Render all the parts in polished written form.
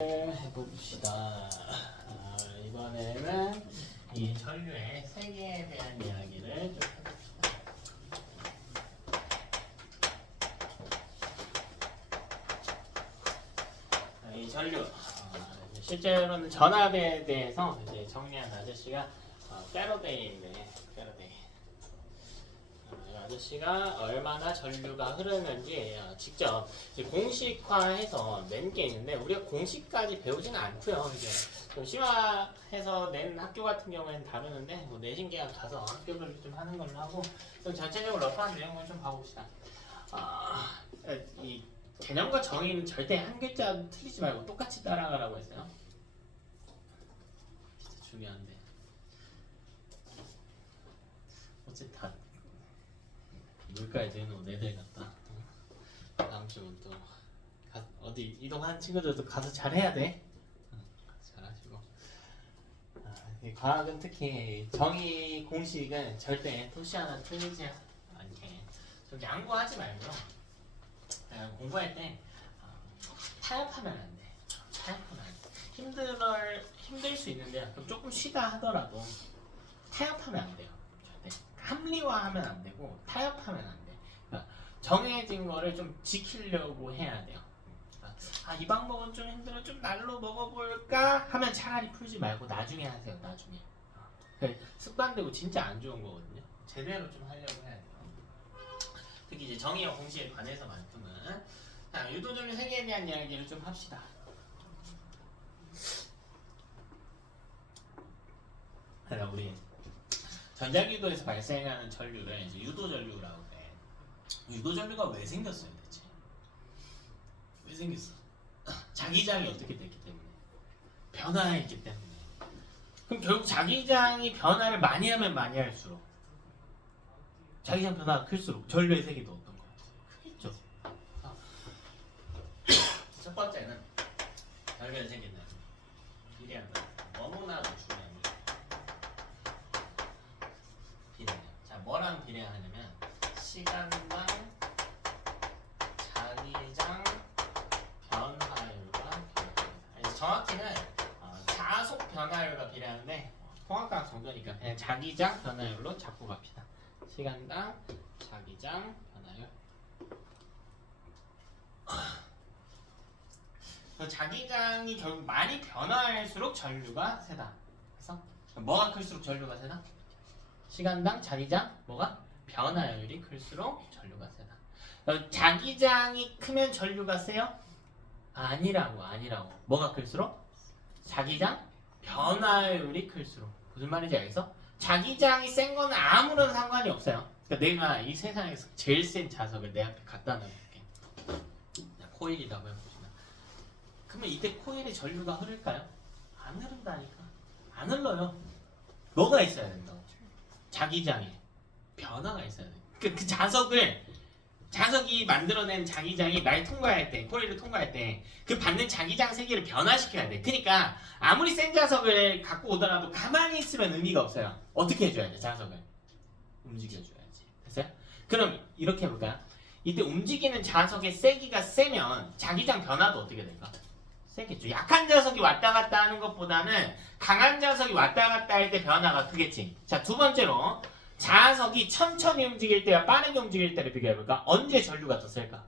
해봅시다. 이번에는 이 전류의 세계에 대한 이야기를 좀 해봅시다. 이 전류, 실제로는 전압에 대해서 이제 정리한 아저씨가 패러데이인데, 패러데이. 이 아저씨가 얼마나 전류가 흐르는지 직접 공식화해서 낸 게 있는데, 우리가 공식까지 배우지는 않고요. 이제 좀 심화해서 낸 학교 같은 경우에는 다루는데, 뭐 내신 계약 가서 학교별로 좀 하는 걸로 하고, 좀 전체적으로 러프한 내용을 좀 봐봅시다. 이 개념과 정의는 절대 한 글자 틀리지 말고 똑같이 따라가라고 했어요. 진짜 중요한데. 어째 다 물가에 드는 애들 같다. 다음 주는 또 어디 이동하는 친구들도 가서 잘해야 돼. 잘하시고. 이 과학은 특히 정의 공식은 절대 토시 하나 틀리지 않게 좀 양보하지 말고요. 공부할 때 타협하면 안 돼. 타협하면 안 돼. 힘들 수 있는데 그럼 조금 쉬다 하더라도 타협하면 안 돼요. 절대. 합리화하면 안 되고 타협하면 안 돼. 그러니까 정해진 거를 좀 지키려고 해야 돼요. 그러니까 이 방법은 좀 힘들어, 좀 날로 먹어볼까 하면 차라리 풀지 말고 나중에 하세요. 나중에. 습관되고 진짜 안 좋은 거거든요. 제대로 좀 하려고 해야 돼요. 특히 이제 정의와 공식에 관해서만큼은. 자, 유도전류 세계에 대한 이야기를 좀 합시다. 우리 전자기도에서 발생하는 전류를 이제 유도전류라고 해. 유도전류가 왜 생겼어요, 대체? 왜 생겼어? 자기장이 어떻게 됐기 때문에? 변화했기 때문에. 그럼 결국 자기장이 변화를 많이 하면 많이 할수록 자기장 변화가 클수록 전류의 세기도 어떤 거야? 크겠죠. 첫 번째는 전류의 세기는 비례한다. 너무나 중요합니다. 비례해요. 자, 뭐랑 비례하냐면 시간당 자기장 변화율과 비례합니다. 정확히는 자속 변화율과 비례하는데 통합과학 정도니까 그냥 자기장 변화율로 잡고 갑시다. 시간당 자기장 변화율. 자기장이 결국 많이 변화할수록 전류가 세다. 그래서 뭐가 클수록 전류가 세다? 시간당 자기장 뭐가? 변화율이 클수록 전류가 세다. 자기장이 크면 전류가 세요? 아니라고. 뭐가 클수록? 자기장 변화율이 클수록. 무슨 말인지 알겠어? 자기장이 센 거는 아무런 상관이 없어요. 그러니까 내가 이 세상에서 제일 센 자석을 내 앞에 갖다 놔볼게. 코일이라고 해보시면. 그러면 이때 코일에 전류가 흐를까요? 안 흐른다니까. 안 흘러요. 뭐가 있어야 된다고? 자기장에 변화가 있어야 돼. 그 자석이 만들어낸 자기장이 날 통과할 때, 코일을 통과할 때 그 받는 자기장 세기를 변화시켜야 돼. 그러니까 아무리 센 자석을 갖고 오더라도 가만히 있으면 의미가 없어요. 어떻게 해줘야 돼? 자석을 움직여줘야지. 됐어요? 그럼 이렇게 해볼까요? 이때 움직이는 자석의 세기가 세면 자기장 변화도 어떻게 될까? 세겠죠. 약한 자석이 왔다 갔다 하는 것보다는 강한 자석이 왔다 갔다 할 때 변화가 크겠지. 자, 두 번째로 자석이 천천히 움직일 때와 빠르게 움직일 때를 비교해볼까? 언제 전류가 더 셀까?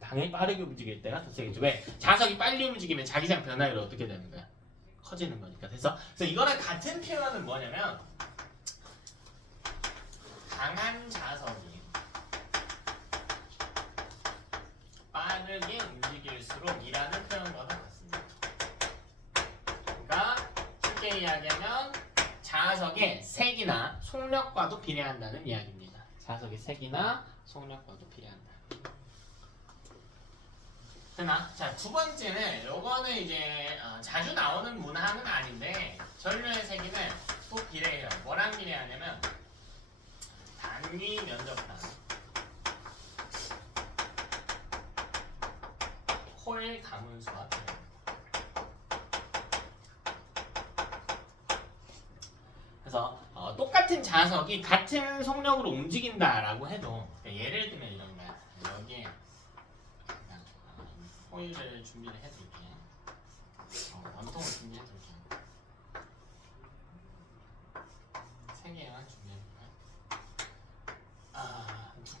당연히 빠르게 움직일 때가 더 세겠죠. 왜? 자석이 빨리 움직이면 자기장 변화율이 어떻게 되는 거야? 커지는 거니까. 그래서 이거랑 같은 표현은 뭐냐면 강한 자석이 빠르게 움직일수록 이라는 표현과 같습니다. 그러니까 쉽게 이야기하면 자석의 색이나 속력과도 비례한다는 이야기입니다. 자석의 색이나 속력과도 비례한다. 되나? 자, 두 번째는 요거는 이제 자주 나오는 문항은 아닌데 전류의 세기는 또 비례해요. 뭐랑 비례하냐면 단위 면적판 코일 가문수와 비례합니다. 그래서 똑같은 자석이 같은 속력으로 움직인다라고 해도 예를 들면 이런 거야. 여기에 코일을 준비를 해줄게.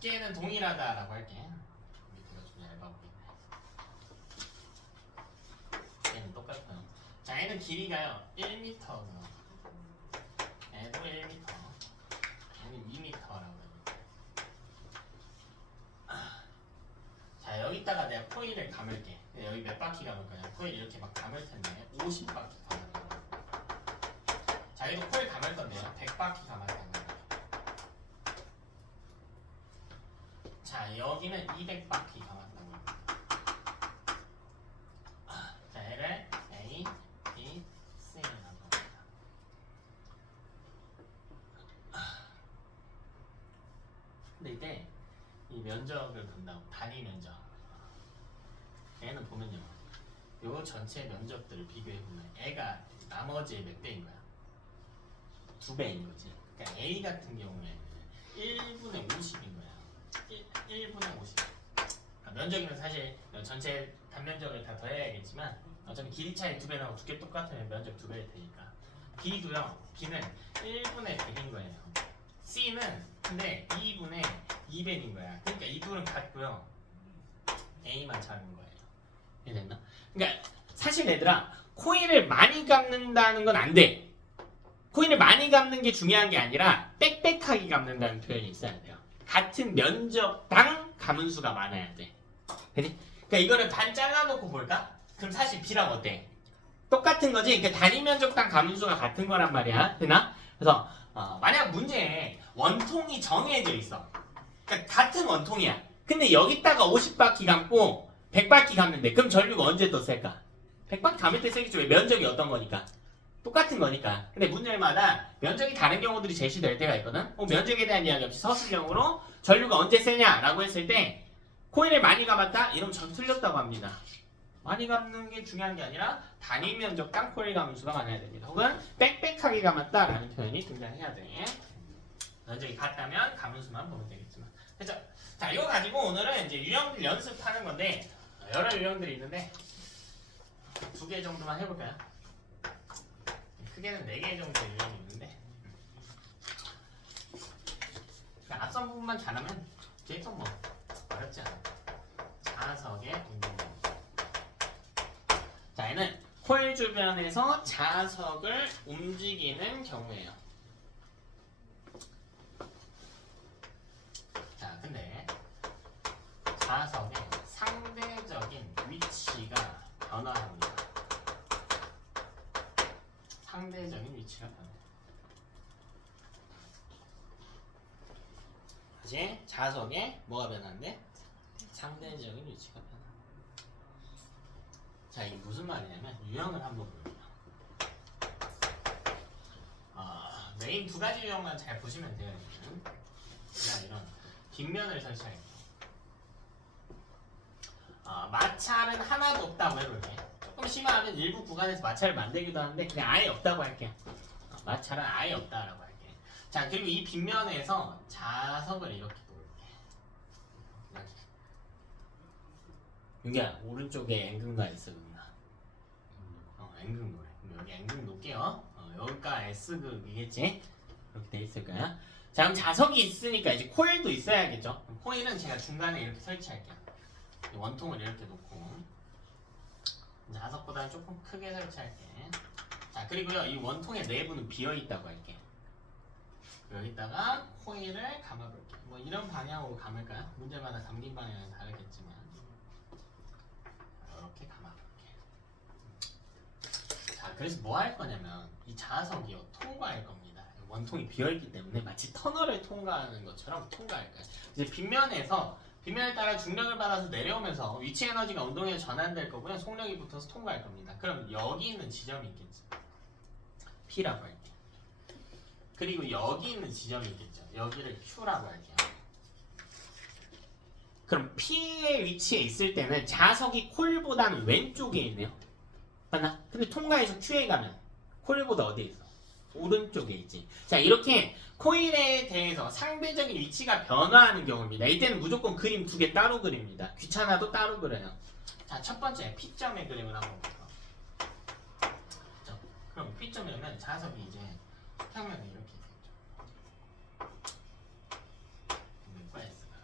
두께는 동일하다라고 할게. 밑에가 좀 얇아 보이네. 얘는 똑같아요. 자, 얘는 길이가요 1m. 얘도 1m. 얘는 2m라고 해요. 자, 여기다가 내가 코일을 감을게. 여기 몇 바퀴 감을 거냐? 코일 이렇게 막 감을 텐데 50바퀴 감을 거야. 자, 얘도 코일 감을 건데요. 100바퀴 감았다고. 자, 여기는 200바퀴 감았다고. 자, 얘를 A, B, C라고 합니다. 근데 이때 이 면적을 본다고, 단위 면적. 얘는 보면요, 요 전체 면적들을 비교해보면 애가 나머지의 몇 배인 거야? 2배인 거지. 그러니까 A 같은 경우에는 1분의 50인 거야. 1분의 50. 그러니까 면적이면 사실 전체 단면적을 다 더해야겠지만 어차피 길이 차이 2배 나고 두께 똑같으면 면적 2배일 테니까. B도요. B는 1분의 100인 거예요. C는 근데 2분의 2배인 거야. 그러니까 이 둘은 같고요. A만 작은 거예요. 이해됐나? 그러니까 사실 얘들아, 코일을 많이 감는다는 건 안 돼. 코일을 많이 감는 게 중요한 게 아니라 빽빽하게 감는다는 표현이 있어야 돼요. 같은 면적당 감은 수가 많아야 돼. 그치? 그러니까 이거를 반 잘라놓고 볼까? 그럼 사실 B랑 어때? 똑같은 거지. 그러니까 단위 면적당 감은 수가 같은 거란 말이야. 되나? 그래서 만약 문제에 원통이 정해져 있어. 그러니까 같은 원통이야. 근데 여기다가 50바퀴 감고 100바퀴 감는데 그럼 전류가 언제 또 셀까? 100바퀴 감을 때 세겠죠. 왜? 면적이 어떤 거니까? 똑같은 거니까. 근데 문제마다 면적이 다른 경우들이 제시될 때가 있거든. 면적에 대한 이야기 없이 서술형으로 전류가 언제 세냐라고 했을 때 코일을 많이 감았다? 이러면 전 틀렸다고 합니다. 많이 감는 게 중요한 게 아니라 단위 면적당 코일 감은 수가 많아야 됩니다. 혹은 빽빽하게 감았다라는 표현이 등장해야 돼. 면적이 같다면 감은 수만 보면 되겠지만. 그렇죠? 자, 이거 가지고 오늘은 이제 유형들 연습하는 건데 여러 유형들이 있는데 2개 정도만 해볼까요? 크게는 4개 정도의 유형이 있는데 그러니까 앞선 부분만 잘하면 뒤에 좀 뭐 어렵지 않아. 자석의 운동. 자, 얘는 코일 주변에서 자석을 움직이는 경우예요. 자, 근데 자석의 상대적인 위치가 변화합니다. 상대적인 위치가 변화해요. 다시 자석에 뭐가 변하는데? 상대적인 위치가 변화. 자, 이게 무슨 말이냐면 유형을 한번 볼게요. 메인 2가지 유형만 잘 보시면 돼요. 그냥 이런 뒷면을 설치할게요. 마찰은 하나도 없다고 해볼게. 조금 심하면 일부 구간에서 마찰을 만들기도 하는데 그냥 아예 없다고 할게요. 마찰은 아예 없다라고 할게. 자, 그리고 이 빗면에서 자석을 이렇게 놓을게. 윤기야, 오른쪽에 N극 있어 극나? N극 놓래. 여기 N극 놓을게요. 여기가 S극이겠지? 이렇게 돼 있을 거야. 자, 그럼 자석이 있으니까 이제 코일도 있어야겠죠? 코일은 제가 중간에 이렇게 설치할게요. 원통을 이렇게 놓고 자석보다는 조금 크게 설치할게. 자, 그리고요, 이 원통의 내부는 비어있다고 할게. 여기다가 코일을 감아볼게. 뭐 이런 방향으로 감을까요? 문제마다 감긴 방향은 다르겠지만 이렇게 감아볼게. 자, 그래서 뭐 할 거냐면 이 자석이요, 통과할 겁니다. 원통이 비어있기 때문에 마치 터널을 통과하는 것처럼 통과할 거예요. 이제 빗면에 따라 중력을 받아서 내려오면서 위치 에너지가 운동에 전환될 거고요. 속력이 붙어서 통과할 겁니다. 그럼 여기 있는 지점이 있겠죠. P라고 할게요. 그리고 여기 있는 지점이 있겠죠. 여기를 Q라고 할게요. 그럼 P의 위치에 있을 때는 자석이 콜보다는 왼쪽에 있네요. 맞나? 근데 통과해서 Q에 가면 콜보다 어디에 있어? 오른쪽에 있지. 자, 이렇게 코일에 대해서 상대적인 위치가 변화하는 경우입니다. 이때는 무조건 그림 2개 따로 그립니다. 귀찮아도 따로 그려요. 자, 첫 번째 P점의 그림을 한번 볼게요. 그럼 P점이면 자석이 이제 평면이 이렇게 있겠죠. 몇과 S가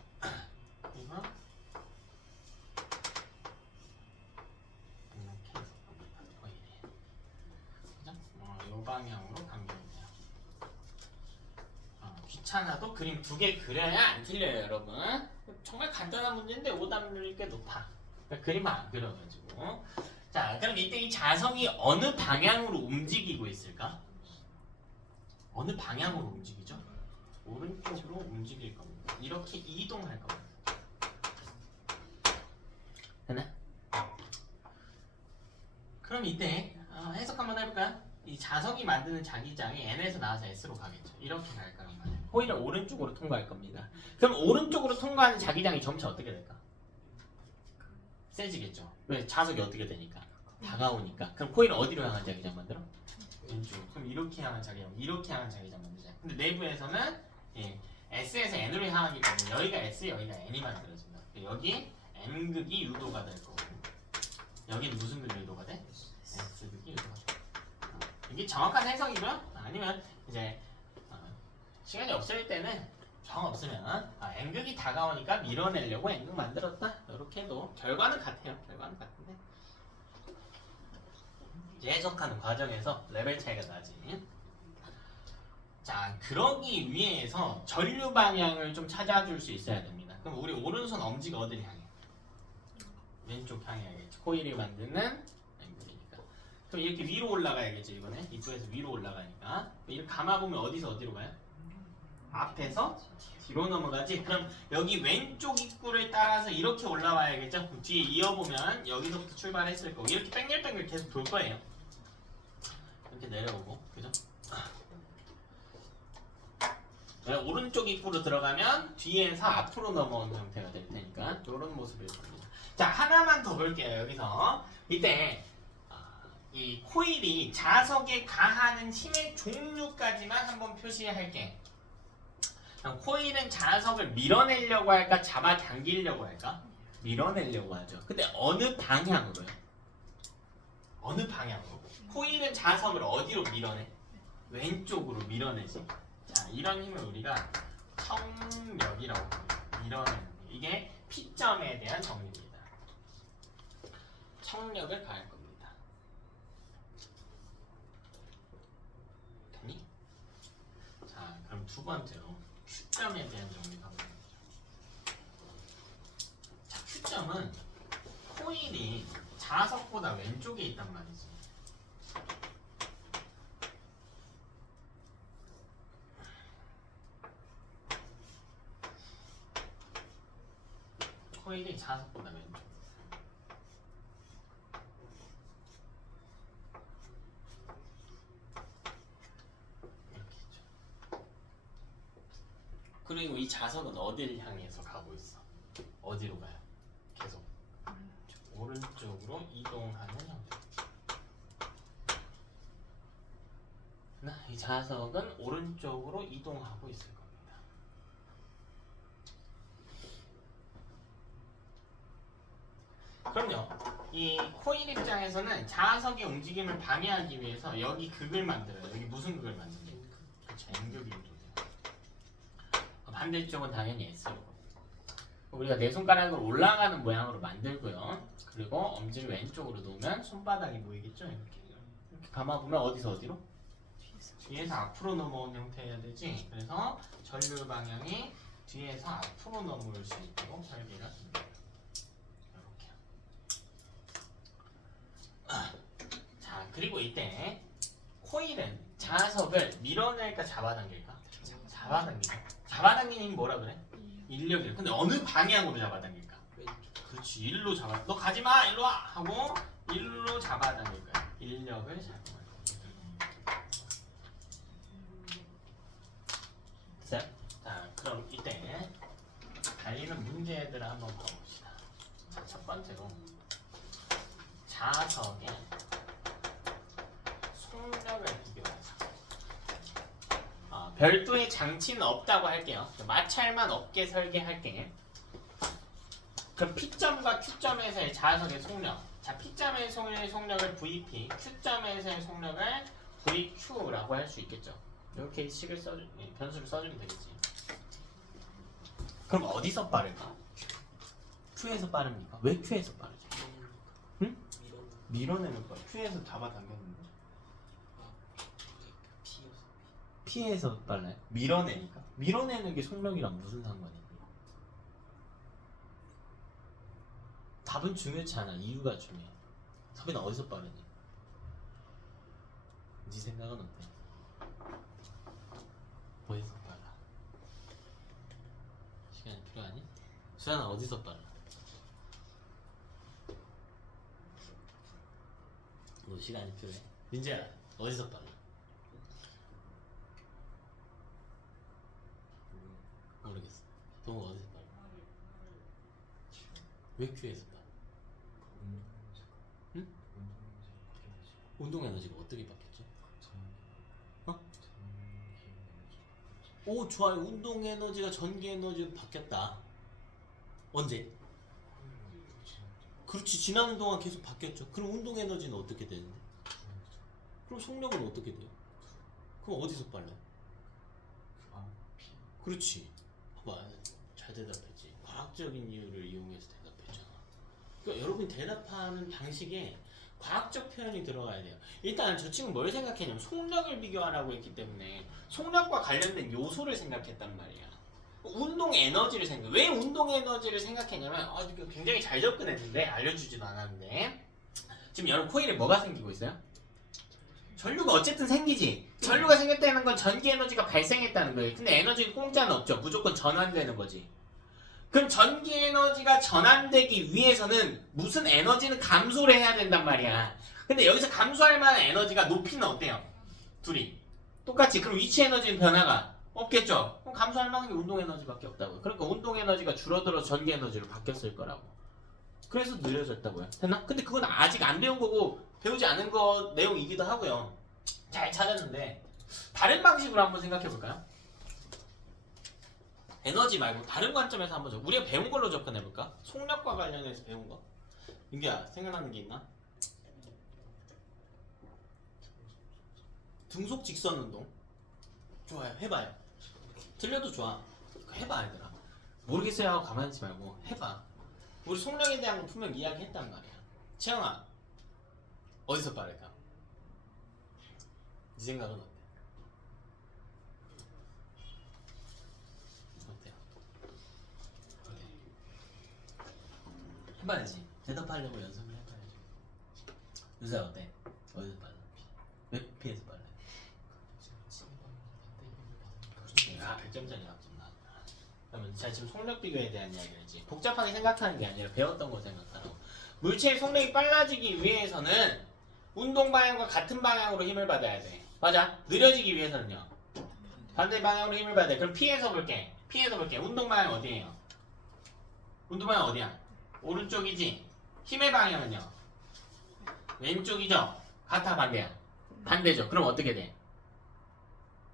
귀찮아도 그림 2개 그려야 안 틀려요, 여러분. 정말 간단한 문제인데 오답률이 꽤 높아. 그러니까 그림을 안 그려가지고. 자, 그럼 이때 이 자석이 어느 방향으로 움직이고 있을까? 어느 방향으로 움직이죠? 오른쪽으로 움직일 겁니다. 이렇게 이동할 겁니다. 됐나? 그럼 이때 해석 한번 해볼까요? 이 자석이 만드는 자기장이 n에서 나와서 s로 가겠죠. 이렇게 갈 거란 말이에요. 호일을 오른쪽으로 통과할 겁니다. 그럼 오른쪽으로 통과하는 자기장이 점차 어떻게 될까? 세지겠죠. 왜? 자석이 어떻게 되니까? 다가오니까. 그럼 코일은 어디로 향한 자기장 만들어? 왼쪽. 그럼 이렇게 향한 자기장, 이렇게 향한 자기장 만들자. 근데 내부에서는 S에서 N으로 향하기 때문에 여기가 S, 여기가 N이 만들어진다. 여기 N극이 유도가 될 거고, 여기는 무슨 극이 유도가 돼? S극이 유도가 돼. 이게 정확한 해석이고요. 아니면 이제 시간이 없을 때는 정 없으면 N극이 다가오니까 밀어내려고 N극 만들었다. 이렇게 해도 결과는 같아요. 결과는 같은데 이제 해석하는 과정에서 레벨 차이가 나지. 자, 그러기 위해서 전류 방향을 좀 찾아줄 수 있어야 됩니다. 그럼 우리 오른손 엄지가 어디를 향해? 왼쪽 향해야겠죠. 코일이 만드는 앵글이니까. 그럼 이렇게 위로 올라가야겠죠. 이번에 입구에서 위로 올라가니까. 이렇게 감아보면 어디서 어디로 가요? 앞에서 뒤로 넘어가지. 그럼 여기 왼쪽 입구를 따라서 이렇게 올라와야겠죠. 그럼 뒤에 이어보면 여기서부터 출발했을 거고, 이렇게 뺑글뺑글 계속 돌 거예요. 이렇게 내려오고, 그죠? 오른쪽 입구로 들어가면 뒤에서 앞으로 넘어온 형태가 될 테니까 이런 모습일 겁니다. 자, 하나만 더 볼게요. 여기서 이때 이 코일이 자석에 가하는 힘의 종류까지만 한번 표시할게. 코일은 자석을 밀어내려고 할까, 잡아당기려고 할까? 밀어내려고 하죠. 근데 어느 방향으로요? 어느 방향으로? 코일은 자석을 어디로 밀어내? 왼쪽으로 밀어내지. 자, 이런 힘을 우리가 청력이라고 합니다. 밀어내는. 이게 P점에 대한 정리입니다. 청력을 가할 겁니다. 됐니? 자, 그럼 두 번째로 Q점에 대한 정리 가보겠습니다. 자, Q점은 코일이 자석보다 왼쪽에 있단 말이지. 코일이 자석보다 왼쪽. 이렇게 있죠. 그리고 이 자석은 어디를 향해서 가고 있어? 어디로 가요? 계속 오른쪽으로 이동하는 형태. 이 자석은 오른쪽으로 이동하고 있을 겁니다. 그럼요. 이 코일 입장에서는 자석의 움직임을 방해하기 위해서 여기 극을 만들어요. 여기 무슨 극을 만듭니까? 그렇죠. N극이 유도돼요. 반대쪽은 당연히 S로. 우리가 네 손가락을 올라가는 모양으로 만들고요. 그리고 엄지를 왼쪽으로 놓으면 손바닥이 보이겠죠? 이렇게 감아보면 어디서 어디로? 뒤에서 앞으로 넘어온 형태여야 되지. 그래서 전류 방향이 뒤에서 앞으로 넘어올 수 있도록 설계가 됩니다. 자, 그리고 이때 코일은 자석을 밀어낼까 잡아당길까? 잡아당기죠. 잡아당기는 힘이 뭐라 그래? 인력이래. 근데 어느 방향으로 잡아당길까? 그렇지, 일로 잡아. 너 가지마, 일로 와 하고 일로 잡아당길 거야. 인력을 잡아당길 거야. 자, 그럼 이때 달리는 문제들을 한번 봐봅시다. 자, 첫 번째로 자석의 속력을 비교하자. 별도의 장치는 없다고 할게요. 마찰만 없게 설계할게. 그럼 P점과 Q점에서의 자석의 속력. 자, P점의 속력을 VP, Q점에서의 속력을 VQ라고 할 수 있겠죠. 이렇게 식을 변수를 써주면 되겠지. 그럼 어디서 빠를까? Q에서 빠릅니까? 왜 Q에서 빠르죠? 응? 밀어내는 거야. Q에서 잡아당겼는데. 피해서 빨라요? 밀어내니까. 밀어내는 게 속력이랑 무슨 상관이야? 답은 중요치 않아. 이유가 중요해. 석이는 어디서 빠르니? 네 생각은 어때? 어디서 빨라? 시간이 필요하니? 수연아 어디서 빨라? 너 시간이 필요해? 민재야 어디서 빨라? 모르겠어. 동호가 어디서 빨라? 왜 Q에서 빨라? 응? 운동 에너지가 어떻게 바뀌었지? 어? 오 좋아요. 운동 에너지가 전기 에너지로 바뀌었다. 언제? 그렇지. 지나는 동안 계속 바뀌었죠. 그럼 운동 에너지는 어떻게 되는데? 그럼 속력은 어떻게 돼요? 그럼 어디서 빨라요? 그렇지. 봐봐. 잘 대답했지. 과학적인 이유를 이용해서 대답했잖아. 그러니까 여러분 대답하는 방식에 과학적 표현이 들어가야 돼요. 일단 저 친구 뭘 생각했냐면 속력을 비교하라고 했기 때문에 속력과 관련된 요소를 생각했단 말이야. 운동 에너지를 생각. 왜 운동 에너지를 생각했냐면 굉장히 잘 접근했는데 알려주지도 않았는데 지금 여러분 코일에 뭐가 생기고 있어요? 전류가 어쨌든 생기지. 전류가 생겼다는 건 전기 에너지가 발생했다는 거예요. 근데 에너지는 공짜는 없죠. 무조건 전환되는 거지. 그럼 전기 에너지가 전환되기 위해서는 무슨 에너지는 감소를 해야 된단 말이야. 근데 여기서 감소할 만한 에너지가 높이는 어때요? 둘이 똑같이. 그럼 위치 에너지는 변화가 없겠죠. 그럼 감소할 만한 게 운동 에너지밖에 없다고요. 그러니까 운동 에너지가 줄어들어 전기 에너지로 바뀌었을 거라고. 그래서 느려졌다고요. 됐나? 근데 그건 아직 안 배운 거고 배우지 않은 거 내용이기도 하고요. 잘 찾았는데 다른 방식으로 한번 생각해 볼까요? 에너지 말고 다른 관점에서 한번 우리가 배운 걸로 접근해 볼까? 속력과 관련해서 배운 거. 민규야 생각나는 게 있나? 등속 직선 운동. 좋아요. 해봐요. 틀려도 좋아. 해봐 얘들아. 모르겠어요 하고 가만히 있지 말고 해봐. 우리 속력에 대한 거 분명 이야기했단 말이야. 채영아 어디서 빠를까? 네 생각은 어때? 어때요? 해봐야지. 대답하려고 연습을 해봐야지. 유사야 어때? 어디서 빨라? 몇 P에서 빨라? 아 100점짜리 합점나. 그러면 자 지금 속력 비교에 대한 이야기를 복잡하게 생각하는 게 아니라 배웠던 거 생각하라고. 물체의 속력이 빨라지기 위해서는 운동 방향과 같은 방향으로 힘을 받아야 돼. 맞아. 느려지기 위해서는요. 반대 방향으로 힘을 받아야 돼. 그럼 P에서 볼게. 운동 방향 어디예요? 운동 방향 어디야? 오른쪽이지. 힘의 방향은요? 왼쪽이죠. 같아 반대야? 반대죠. 그럼 어떻게 돼?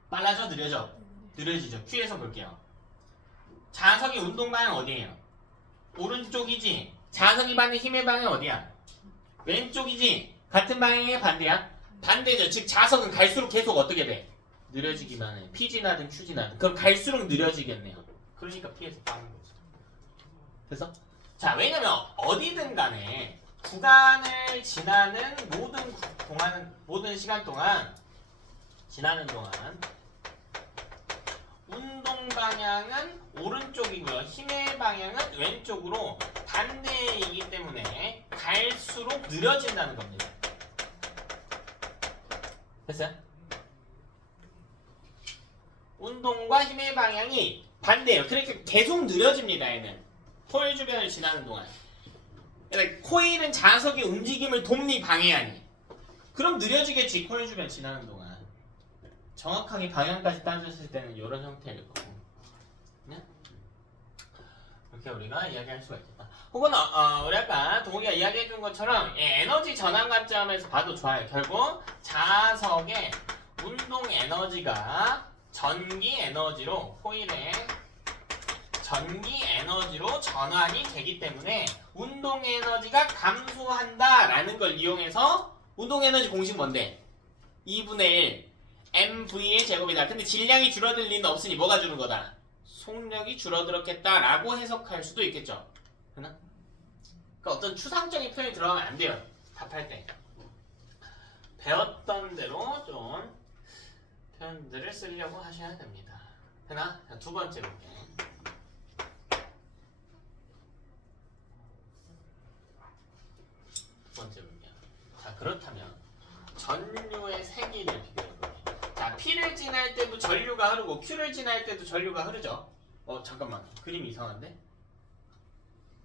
빨라져 느려져? 느려지죠. Q에서 볼게요. 자석의 운동 방향 어디예요? 오른쪽이지. 자석이 받는 힘의 방향 어디야? 왼쪽이지. 같은 방향의 반대야? 반대죠. 즉 자석은 갈수록 계속 어떻게 돼? 느려지기만 해. P진하든 Q진하든. 그럼 갈수록 느려지겠네요. 그러니까 P에서 빠는 거죠. 됐어? 자, 왜냐면 어디든 간에 구간을 지나는 모든 시간 동안 지나는 동안 운동 방향은 오른쪽이고요. 힘의 방향은 왼쪽으로 반대이기 때문에 갈수록 느려진다는 겁니다. 됐어요? 운동과 힘의 방향이 반대예요. 그러니까 계속 느려집니다. 얘는 코일 주변을 지나는 동안. 그러니까 코일은 자석의 움직임을 돕니 방해하니? 그럼 느려지겠지. 코일 주변 지나는 동안. 정확하게 방향까지 따졌을 때는 이런 형태일 거고. 네? 이렇게 우리가 이야기할 수가 있겠다. 혹은 우리 아까 동욱이가 이야기해준 것처럼 에너지 전환 관점에서 봐도 좋아요. 결국 자석의 운동 에너지가 전기 에너지로 코일의 전기 에너지로 전환이 되기 때문에 운동 에너지가 감소한다라는 걸 이용해서 운동 에너지 공식 뭔데? 2분의 1 mv의 제곱이다. 근데 질량이 줄어들 리는 없으니 뭐가 주는 거다? 속력이 줄어들었겠다라고 해석할 수도 있겠죠. 그러나? 그러니까 어떤 추상적인 표현이 들어가면 안 돼요. 답할 때. 배웠던 대로 좀 표현을 표현들을 쓰려고 하셔야 됩니다. 되나? 자, 두 번째 볼게. 두 번째 볼게요. 자, 그렇다면 전류의 세기를 비교해볼게요. 자, P를 지날 때도 전류가 흐르고 Q를 지날 때도 전류가 흐르죠. 잠깐만, 그림이 이상한데?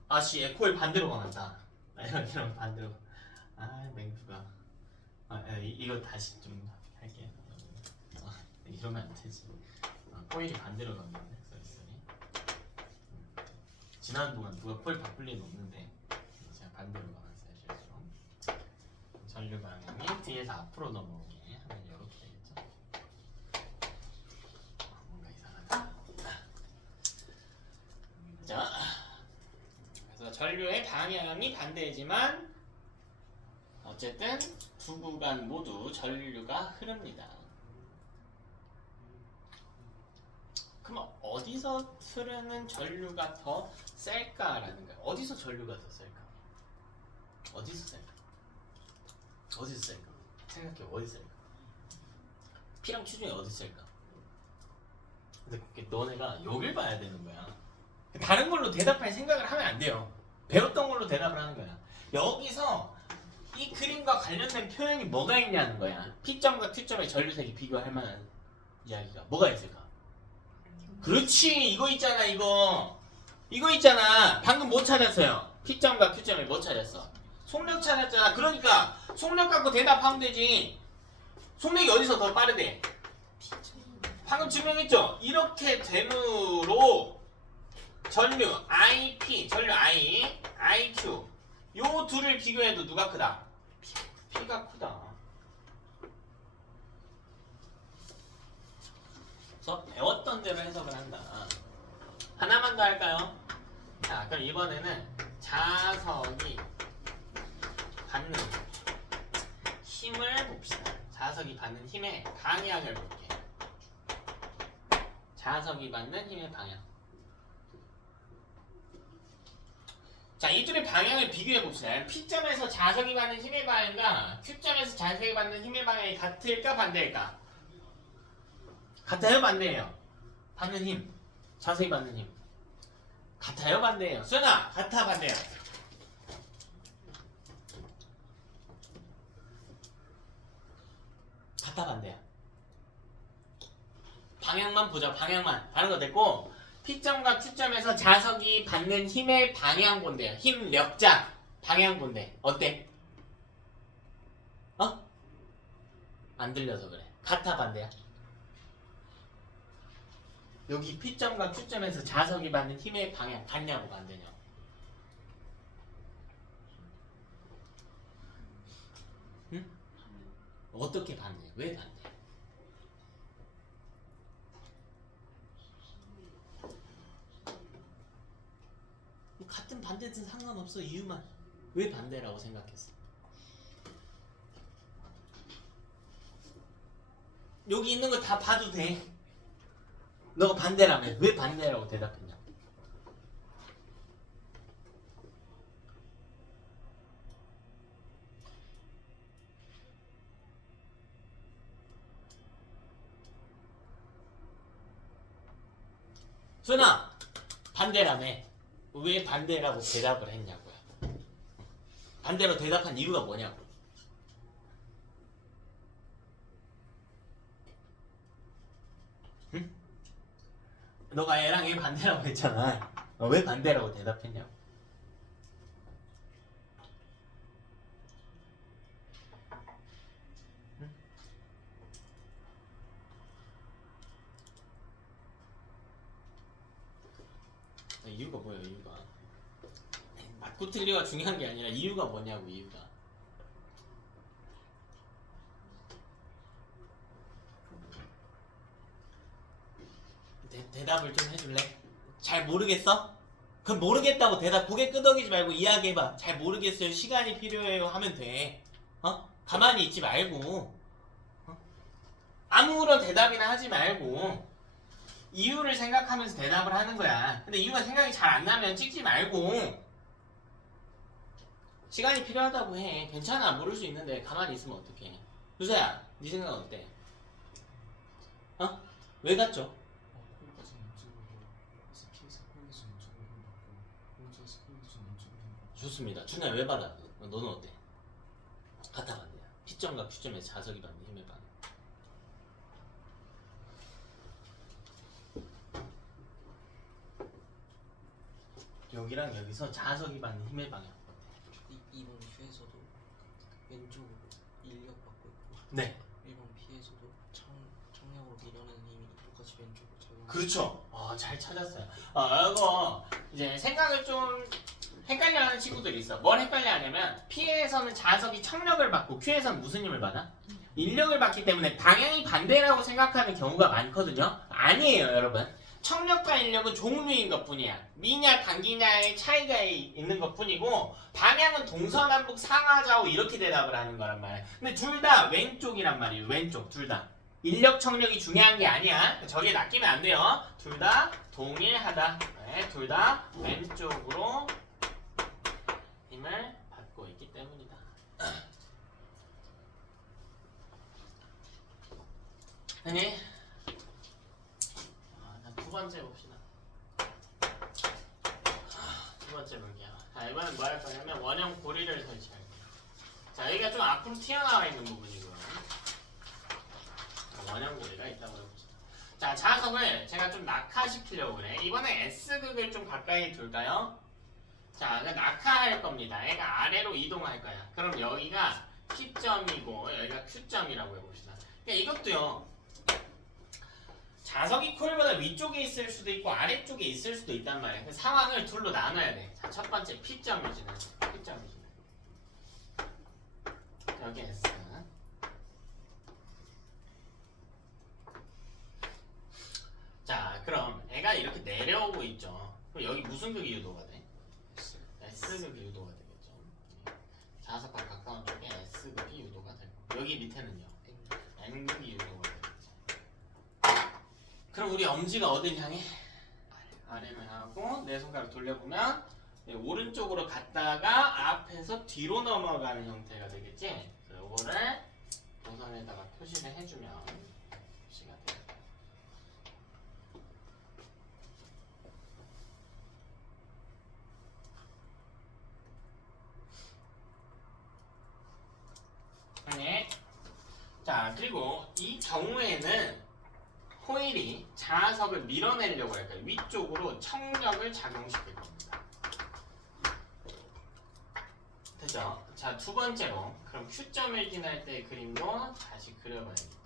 아씨, 에코일 반대로 가만다. 이런 반대로. 맹수가. 이거 다시 좀 할게요. 이러면 안 되지. 코일이 반대로 가겠네. 쏘리. 지난 동안 누가 코일 바꿀 리는 없는데 제가 반대로 가만어요, 실수로. 전류 방향이 뒤에서 앞으로 넘어오게 하면 이렇게 되겠죠. 뭔가 이상하다. 자, 그래서 전류의 방향이 반대이지만 어쨌든 두 구간 모두 전류가 흐릅니다. 그럼 어디서 흐르는 전류가 더 셀까라는 거예요. 어디서 전류가 더 셀까? 어디서 셀까? 어디서 셀까? 생각해, 어디서 셀까? P랑 Q 중에 어디서 셀까? 근데 너네가 여길 봐야 되는 거야. 다른 걸로 대답할 생각을 하면 안 돼요. 배웠던 걸로 대답을 하는 거야. 여기서 이 그림과 관련된 표현이 뭐가 있냐는 거야. P점과 Q점의 전류색이 비교할 만한 이야기가 뭐가 있을까? 그렇지, 이거 있잖아. 이거 있잖아. 방금 뭐 찾았어요? P점과 Q점을 뭐 찾았어? 속력 찾았잖아. 그러니까 속력 갖고 대답하면 되지. 속력이 어디서 더 빠르대? 방금 증명했죠? 이렇게 됨으로 전류 IP, 전류 I, IQ 요 둘을 비교해도 누가 크다? P가 크다. 그래서 배웠던 대로 해석을 한다. 하나만 더 할까요? 자, 그럼 이번에는 자석이 받는 힘을 봅시다. 자석이 받는 힘의 방향을 볼게요. 자석이 받는 힘의 방향. 자, 이 둘의 방향을 비교해 봅시다. P점에서 자석이 받는 힘의 방향과 Q점에서 자석이 받는 힘의 방향이 같을까 반대일까? 같아요, 반대예요? 받는 힘, 자석이 받는 힘. 같아요, 반대예요? 수연아, 같아, 반대야? 같아, 반대야? 방향만 보자, 방향만. 다른 거 됐고, P점과 Q점에서 자석이 받는 힘의 방향 본대요. 힘, 력자, 방향 본대. 어때? 안 들려서 그래. 같아, 반대야? 여기 P점과 Q점에서 자석이 받는 힘의 방향 같냐고 반대냐고. 응? 어떻게 반대? 왜 반대? 같은 반대든 상관없어. 이유만. 왜 반대라고 생각했어? 여기 있는 거 다 봐도 돼. 너가 반대라며. 왜 반대라고 대답했냐? 수연아, 반대라며. 왜 반대라고 대답을 했냐고요. 반대로 대답한 이유가 뭐냐고. 응? 너가 얘랑 얘 반대라고 했잖아. 왜 반대라고 대답했냐고. 응? 이유가 뭐예요, 이유가? 맞고 틀리가 중요한 게 아니라 이유가 뭐냐고, 이유가. 대답을 좀 해줄래? 잘 모르겠어? 그럼 모르겠다고 대답 고개 끄덕이지 말고 이야기해봐. 잘 모르겠어요. 시간이 필요해요. 하면 돼. 가만히 있지 말고. 아무런 대답이나 하지 말고 이유를 생각하면서 대답을 하는 거야. 근데 이유가 생각이 잘 안 나면 찍지 말고 시간이 필요하다고 해. 괜찮아. 모를 수 있는데 가만히 있으면 어떡해. 유서야, 네 생각은 어때? 어? 왜 같죠? 코일까지는 왼쪽으로 SP에서 코일에서 왼쪽으로 힘 받고 오른쪽에서 코일에서 왼쪽으로 힘 받고. 좋습니다. 준아 왜 받아? 너는 어때? 같아 반대야. P점과 Q점의 자석이 받는 힘의 반응. 여기랑 여기서 자석이 받는 힘의 방향. 이번 Q에서도 왼쪽으로 인력 받고 있고 네. 1번 P에서도 청력으로 밀어내는 힘이 똑같이 왼쪽으로 작용하고. 그렇죠. 잘 찾았어요. 이거 이제 생각을 좀 헷갈려하는 친구들이 있어. 뭘 헷갈려하냐면 P에서는 자석이 청력을 받고 Q에서는 무슨 힘을 받아? 인력을 받기 때문에 방향이 반대라고 생각하는 경우가 많거든요. 아니에요, 여러분. 청력과 인력은 종류인 것뿐이야. 미냐 단기냐의 차이가 있는 것뿐이고 방향은 동서남북 상하좌우 이렇게 대답을 하는 거란 말이야. 근데 둘 다 왼쪽이란 말이에요. 왼쪽 둘 다. 인력 청력이 중요한 게 아니야. 저기에 낚이면 안 돼요. 둘 다 동일하다. 네, 둘 다 왼쪽으로 힘을 받고 있기 때문이다. 아니, 두 번째 봅시다. 두 번째 볼게요. 자, 이번엔 뭐 할 거냐면 원형 고리를 설치할게요. 자, 여기가 좀 앞으로 튀어나와 있는 부분이고요. 원형 고리가 있다고 해봅시다. 자, 자석을 제가 좀 낙하시키려고 그래. 이번에 S극을 좀 가까이 둘까요? 자, 낙하할 겁니다. 얘가 아래로 이동할 거야. 그럼 여기가 P점이고 여기가 Q점이라고 해봅시다. 그러니까 이것도요. 자석이 코일보다 위쪽에 있을 수도 있고 아래쪽에 있을 수도 있단 말이야. 그 상황을 둘로 나눠야 돼. 자, 첫 번째 P점이지는 P점이지는 여기 S. 자, 그럼 애가 이렇게 내려오고 있죠. 그럼 여기 무슨 극이 유도가 돼? S극이 유도가 되겠죠. 자석과 가까운 쪽에 S극이 유도가 되고 여기 밑에는요. N극이 유도가 되겠지. 그럼 우리 엄지가 어딜 향해? 아래를 하고 내 손가락 돌려보면 오른쪽으로 갔다가 앞에서 뒤로 넘어가는 형태가 되겠지? 그래서 이거를 도선에다가 표시를 해주면 표시가 되겠다. 네. 자, 그리고 이 경우에는 코일이 자석을 밀어내려고 할 거예요. 위쪽으로 청력을 작용시킬 겁니다. 되죠? 자, 두 번째로 그럼 Q점을 지날 때 그림도 다시 그려봐야겠죠.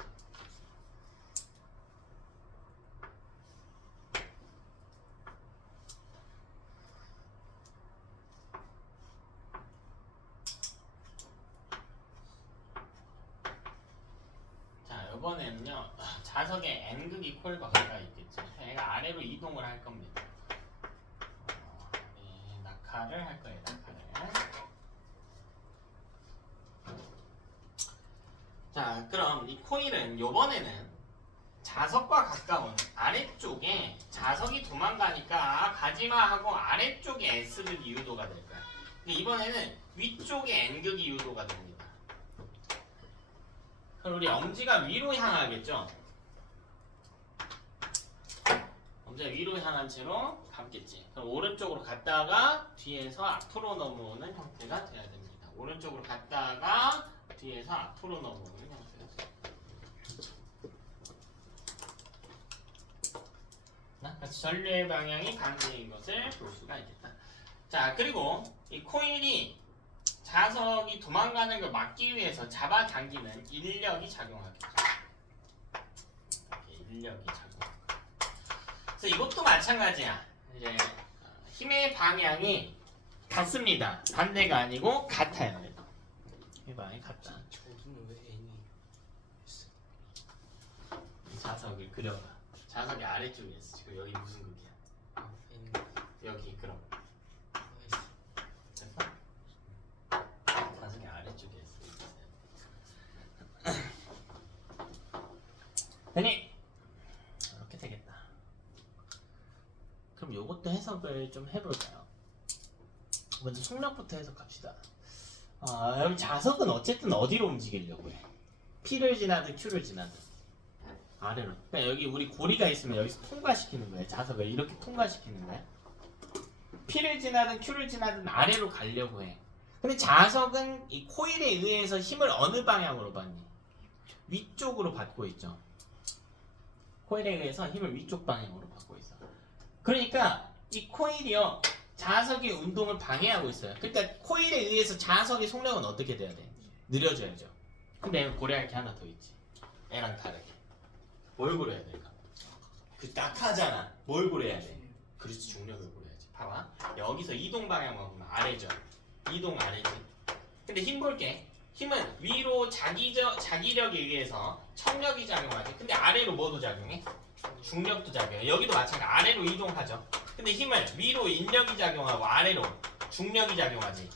이번에는요 자석에 N극이 코일과 가까이 있겠죠. 얘가 아래로 이동을 할 겁니다. 낙하를 할 거예요. 낙하를. 자, 그럼 이 코일은 이번에는 자석과 가까운 아래쪽에 자석이 도망가니까 가지마 하고 아래쪽에 S극이 유도가 될 거야. 근데 이번에는 위쪽에 N극이 유도가 됩니다. 그럼 우리 엄지가 위로 향하겠죠? 엄지가 위로 향한 채로 감겠지. 그럼 오른쪽으로 갔다가 뒤에서 앞으로 넘어오는 형태가 돼야 됩니다. 오른쪽으로 갔다가 뒤에서 앞으로 넘어오는 형태가 됩니다. 그래서 전류의 방향이 반대인 것을 볼 수가 있겠다. 자, 그리고 이 코일이 자석이 도망가는 걸 막기 위해서 잡아당기는 인력이 작용하겠죠. 인력이 작용. 그래서 이것도 마찬가지야. 이제 힘의 방향이 같습니다. 반대가 아니고 같아요. 힘의 방향이 같다. 저기는 왜 N이 있어? 자석을 그려봐. 자석이 아래쪽에 있어. 지금 여기 무슨 극이야? N 여기 그럼. 됐어? 자석이 아래쪽에 있어. 되니? 이렇게 되겠다. 그럼 요것도 해석을 좀 해볼까요? 먼저 속력부터 해석합시다. 여기 자석은 어쨌든 어디로 움직이려고 해? P를 지나든 Q를 지나든 아래로. 그러니까 여기 우리 고리가 있으면 여기서 통과시키는 거예요. 자석을 이렇게 통과시키는 거야. P를 지나든 Q를 지나든 아래로 가려고 해. 근데 자석은 이 코일에 의해서 힘을 어느 방향으로 받니? 위쪽으로 받고 있죠. 코일에 의해서 힘을 위쪽 방향으로 받고 있어. 그러니까 이 코일이요, 자석의 운동을 방해하고 있어요. 그러니까 코일에 의해서 자석의 속력은 어떻게 돼야 돼? 느려져야죠. 근데 고려할 게 하나 더 있지. 얘랑 다르게. 뭘 고려해야 될까? 그 낙하잖아. 뭘 고려해야 돼? 그렇지, 중력을 고려해야지. 봐봐. 여기서 이동 방향만 보면 아래죠. 이동 아래지. 근데 힘 볼게. 힘은 위로 자기력에 의해서 청력이 작용하지. 근데 아래로 뭐도 작용해? 중력도 작용해. 여기도 마찬가지. 아래로 이동하죠. 근데 힘을 위로 인력이 작용하고 아래로 중력이 작용하지.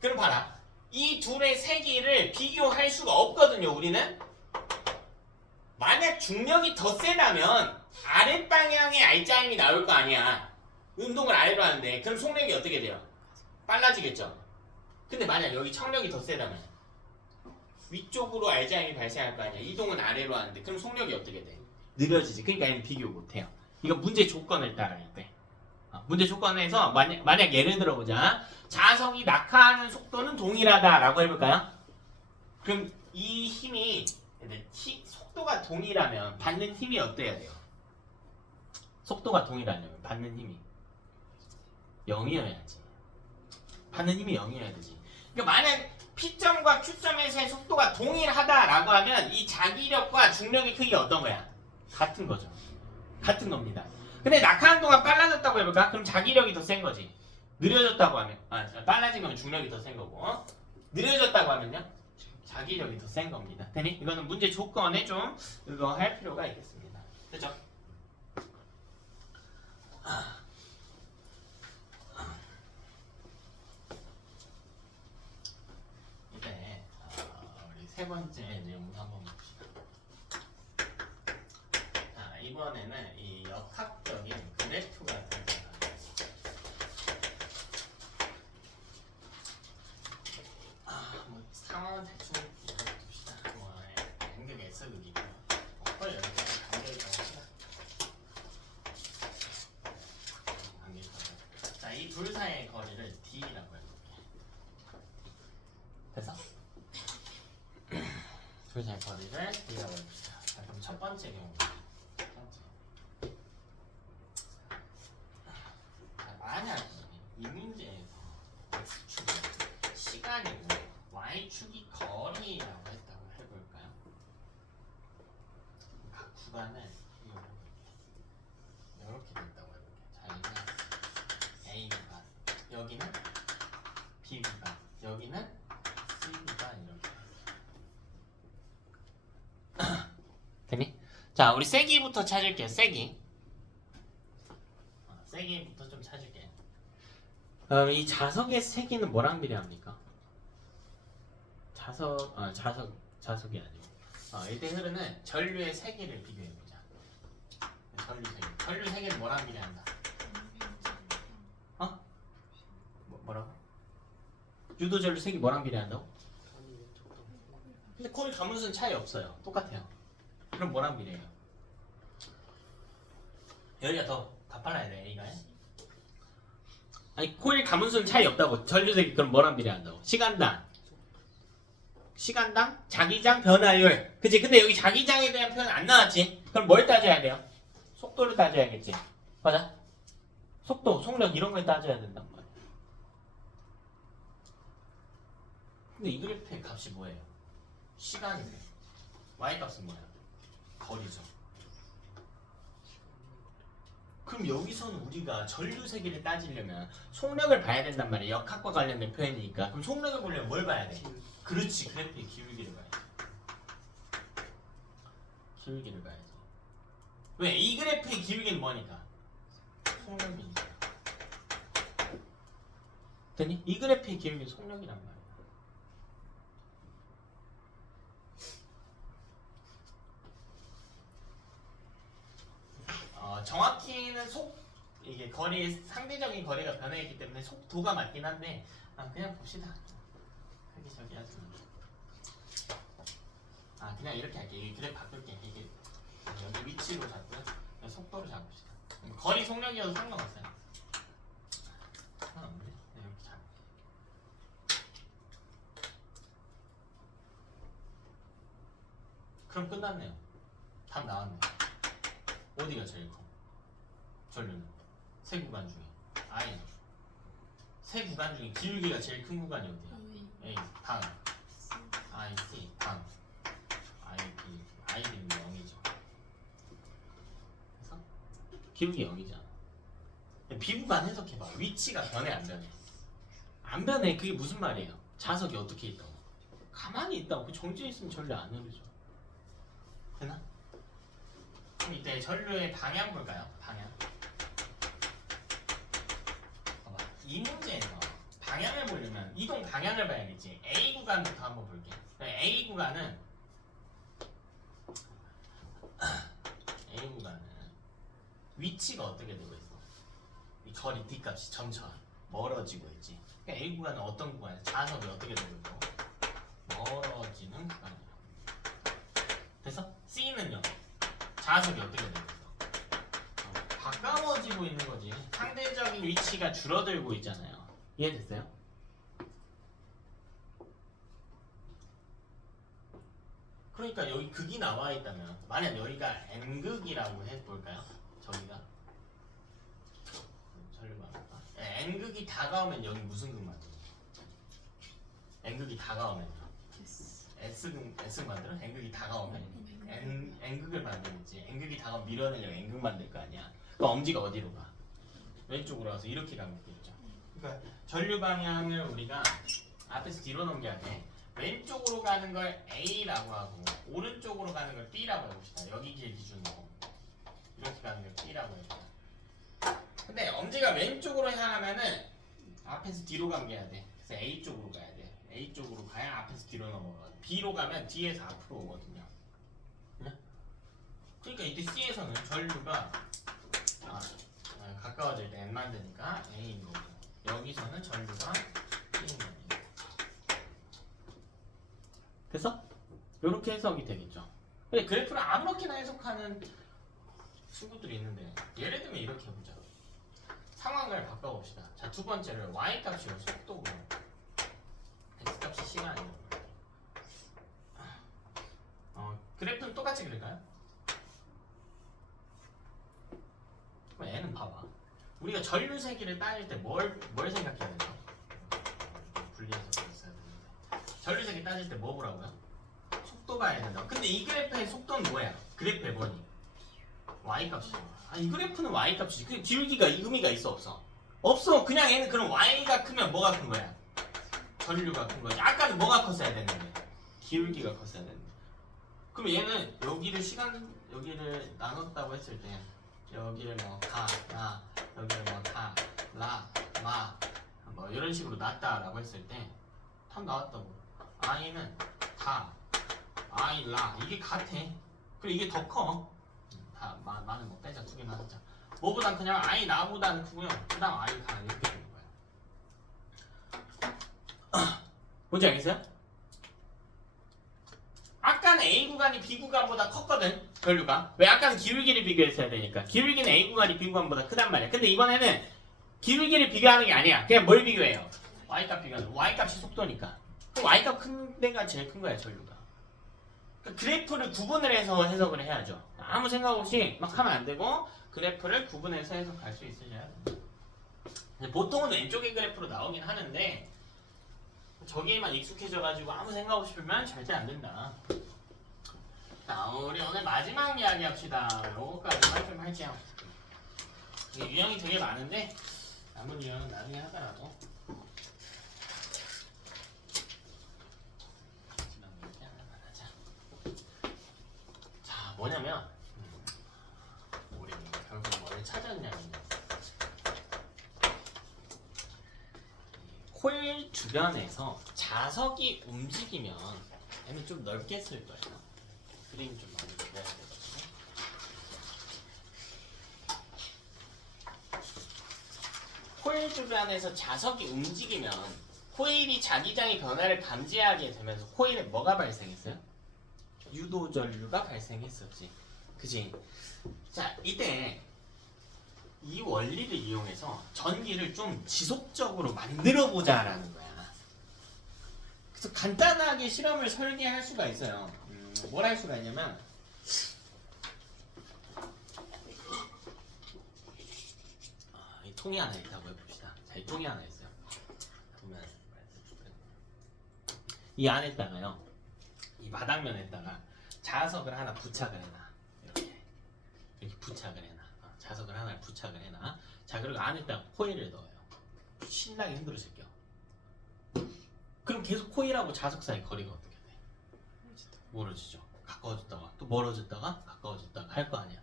그럼 봐라. 이 둘의 세기를 비교할 수가 없거든요. 우리는 만약 중력이 더 세다면 아랫방향의 알짜임이 나올 거 아니야. 운동을 아래로 하는데 그럼 속력이 어떻게 돼요? 빨라지겠죠. 근데 만약 여기 청력이 더 세다면 위쪽으로 알짜임이 발생할 거 아니야. 이동은 아래로 하는데 그럼 속력이 어떻게 돼? 느려지지. 그러니까 얘는 비교 못해요. 이거 문제 조건을 따라야 돼. 문제 조건에서 만약 예를 들어보자. 자석이 낙하하는 속도는 동일하다라고 해볼까요? 그럼 이 힘이 속도가 동일하면 받는 힘이 어때야 돼요? 속도가 동일하려면 받는 힘이 0이어야지. 받는 힘이 0이어야 되지. 그러니까 만약 P점과 Q점에서의 속도가 동일하다라고 하면 이 자기력과 중력의 크기가 어떤 거야? 같은 거죠. 같은 겁니다. 근데 낙하하는 동안 빨라졌다고 해볼까? 그럼 자기력이 더 센 거지. 느려졌다고 하면 빨라진 거면 중력이 더 센 거고, 느려졌다고 하면요? 자기력이 더 센 겁니다. 되니? 이거는 문제 조건에 좀 이거 할 필요가 있겠습니다. 그죠? 이제 우리 세 번째 내용 한번 봅시다. 자, 이번에는 이 역학적인 그래프가 등장합니다. 뭐 상황은 대충 봅시다. 뭐 간격 S극이고 펄 여기까지 간격이 나옵니다. 자, 이 둘 사이의 거리를 D라고 해볼게요. 됐어? 둘 사이의 거리를 D라고 해봅시다. 자, 그럼 첫 번째 경우. 자, 만약 이 문제에서 X축이 시간이고 Y축이 거리라고 했다고 해볼까요? 각 구간을 이렇게 된다고 해볼게요. 자, 여기는 A 구간, 여기는 B 구간, 여기는 C 구간 이렇게. 되니? 자, 우리 세기부터 찾을게요. 세기부터 좀 찾을게요. 이 자석의 세기는 뭐랑 비례합니까? 자석이 아니고 이때 흐르는 전류의 세기를 비교해보자. 전류 세기는 뭐랑 비례한다? 뭐라고? 유도 전류 세기 뭐랑 비례한다고? 근데 코일 가문수는 차이 없어요. 똑같아요. 그럼 뭐랑 비례해요? 여기가 더 빨라야 돼. A가. 아니, 코일 가문수는 차이 없다고. 전류세기 그럼 뭐랑 비례한다고? 시간당 자기장 변화율. 그치? 근데 여기 자기장에 대한 표현 안 나왔지? 그럼 뭘 따져야 돼요? 속도를 따져야겠지. 맞아? 속도, 속력 이런 걸 따져야 된단 말이야. 근데 이 그래프의 값이 뭐예요? 시간이네. Y값은 뭐야? 거리죠. 그럼 여기서는 우리가 전류 세기를 따지려면 속력을 봐야 된단 말이야. 역학과 관련된 표현이니까. 그럼 속력을 보려면 뭘 봐야 돼? 그렇지, 그래프의 기울기를 봐야지. 기울기를 봐야지. 왜? 이 그래프의 기울기는 뭐니까? 속력이니까. 됐니? 이 그래프의 기울기는 속력이란 말이야. 정확히는 이게 상대적인 거리가 변화했기 때문에 속도가 맞긴 한데 그냥 봅시다. 저기 하지 마. 그냥 이렇게 할게. 이 그래프 바꿀게. 이게 여기 위치로 잡고요. 속도로 잡읍시다. 거리 속력이어도 상관없어요. 상관없네. 이렇게 잡. 그럼 끝났네요. 답 나왔네요. 어디가 제일 커? 전류는 세 구간 중에 I. 세 구간 중에 기울기가 제일 큰 구간이 어디야? A. 다음 I, C. 다음 I, B. I, B는 0이죠. 그래서 기울기 0이잖아. 비구간 해석해봐. 위치가 변해 안 변해? 안 변해. 그게 무슨 말이에요? 자석이 어떻게 있다고? 가만히 있다고. 그 정지해 있으면 전류 안 흐르죠. 되나? 그럼 이때 전류의 방향 볼까요? 방향. 봐봐. 이 문제에서 방향을 보려면 이동 방향을 봐야겠지. A 구간부터 한번 볼게. A 구간은 위치가 어떻게 되고 있어? 이 거리 D값이 점차 멀어지고 있지. 그러니까 A 구간은 어떤 구간이야? 자석이 어떻게 되고 있고? 멀어지는 구간이야. 그래서 C는요? 자석이 어떻게 되고 있어? 가까워지고 있는 거지. 상대적인 위치가 줄어들고 있잖아요. 이해됐어요? 그러니까 여기 극이 나와 있다면 만약 여기가 N극이라고 해볼까요? 저기가 N극이 다가오면 여기 무슨 극 만들어? N극이 다가오면요. S극 만들어? N극이 다가오면 N극을 만들겠지. N극이 다가오면 밀어내려고 N극 만들 거 아니야. 그럼 엄지가 어디로 가? 왼쪽으로 가서 이렇게 가면 되겠죠. 그러니까 전류 방향을 우리가 앞에서 뒤로 넘겨야 돼. 왼쪽으로 가는 걸 A라고 하고 오른쪽으로 가는 걸 B라고 해봅시다. 여기 길 기준으로 이렇게 가는 걸 B라고 해봅시다. 근데 엄지가 왼쪽으로 향하면은 앞에서 뒤로 감겨야 돼. 그래서 A 쪽으로 가야 돼. A 쪽으로 가야 앞에서 뒤로 넘어가. B로 가면 뒤에서 앞으로 오거든요. 그러니까 이때 C에서는 전류가 가까워질 때 N만 되니까 A인 거고 여기서는 전류가 B인 거예요. 됐어? 이렇게 해석이 되겠죠. 근데 그래프를 아무렇게나 해석하는 친구들이 있는데 예를 들면 이렇게 해보자. 상황을 바꿔봅시다. 자, 두 번째를 y 값이요 속도고 x 값이 시간이에요. 그래프는 똑같이 그릴까요? 그럼 얘는 봐봐. 우리가 전류 세기를 따질 때 뭘 생각해야 되죠? 분리해서 그랬어야 되는데 전류 세기 따질 때 뭐 보라고요? 속도 봐야 된다. 근데 이 그래프의 속도는 뭐야? 그래프의 뭐니? y 값이죠. 이 그래프는 y 값이지. 그 기울기가 의미가 있어 없어? 없어. 그냥 얘는 그럼 y가 크면 뭐가 큰 거야? 전류가 큰 거지. 아까는 뭐가 컸어야 됐는데? 기울기가 컸어야 됐는데. 그럼 얘는 여기를 나눴다고 했을 때 여기를 뭐 다, 나, 여기를 뭐 다, 라, 마, 뭐 이런 식으로 놨다라고 했을 때 답 나왔다고. i는 다, i, 라 이게 같아. 그리고 이게 더 커. 다 많은 뭐 빼자 두 개만 하자. 뭐보단 그냥 I 나보다는 크고요. 그 다음 I 가 이렇게 되는 거야. 뭔지 알겠어요? 아까는 A 구간이 B 구간보다 컸거든. 전류가. 왜? 아까는 기울기를 비교했어야 되니까. 기울기는 A 구간이 B 구간보다 크단 말이야. 근데 이번에는 기울기를 비교하는 게 아니야. 그냥 뭘 비교해요? Y값 비교하는. Y값이 속도니까. 그럼 Y값 큰 데가 제일 큰 거야 전류가. 그래프를 구분을 해서 해석을 해야죠. 아무 생각 없이 막 하면 안 되고 그래프를 구분해서 해석할 수 있으셔야 돼요. 보통은 왼쪽의 그래프로 나오긴 하는데 저기에만 익숙해져가지고 아무 생각 없이 풀면 절대 안 된다. 자, 우리 오늘 마지막 이야기 합시다. 요거까지만 좀 할게요. 이게 유형이 되게 많은데 남은 유형은 나중에 하더라도 뭐냐면 우리 결국 뭘 찾았냐면 코일 주변에서 자석이 움직이면 얘는 좀 넓게 쓸 거예요. 그림 좀 많이 그려야 되거든요. 코일 주변에서 자석이 움직이면 코일이 자기장의 변화를 감지하게 되면서 코일에 뭐가 발생했어요? 유도 전류가 발생했었지. 그지? 자, 이때 이 원리를 이용해서 전기를 좀 지속적으로 만들어 보자라는 거야. 그래서 간단하게 실험을 설계할 수가 있어요. 뭘 할 수가 있냐면 이 통이 하나 있다고 해봅시다. 자, 이 통이 하나 있어요. 그러면 이 안에다가요, 이 바닥면에다가 자석을 하나 부착을 해놔. 이렇게 부착을 해놔. 자석을 하나 부착을 해놔. 자, 그리고 안에다가 코일을 넣어요. 신나게 흔들어 제껴. 그럼 계속 코일하고 자석 사이 거리가 어떻게 돼? 멀어지죠. 가까워졌다가 또 멀어졌다가 가까워졌다가 할 거 아니야.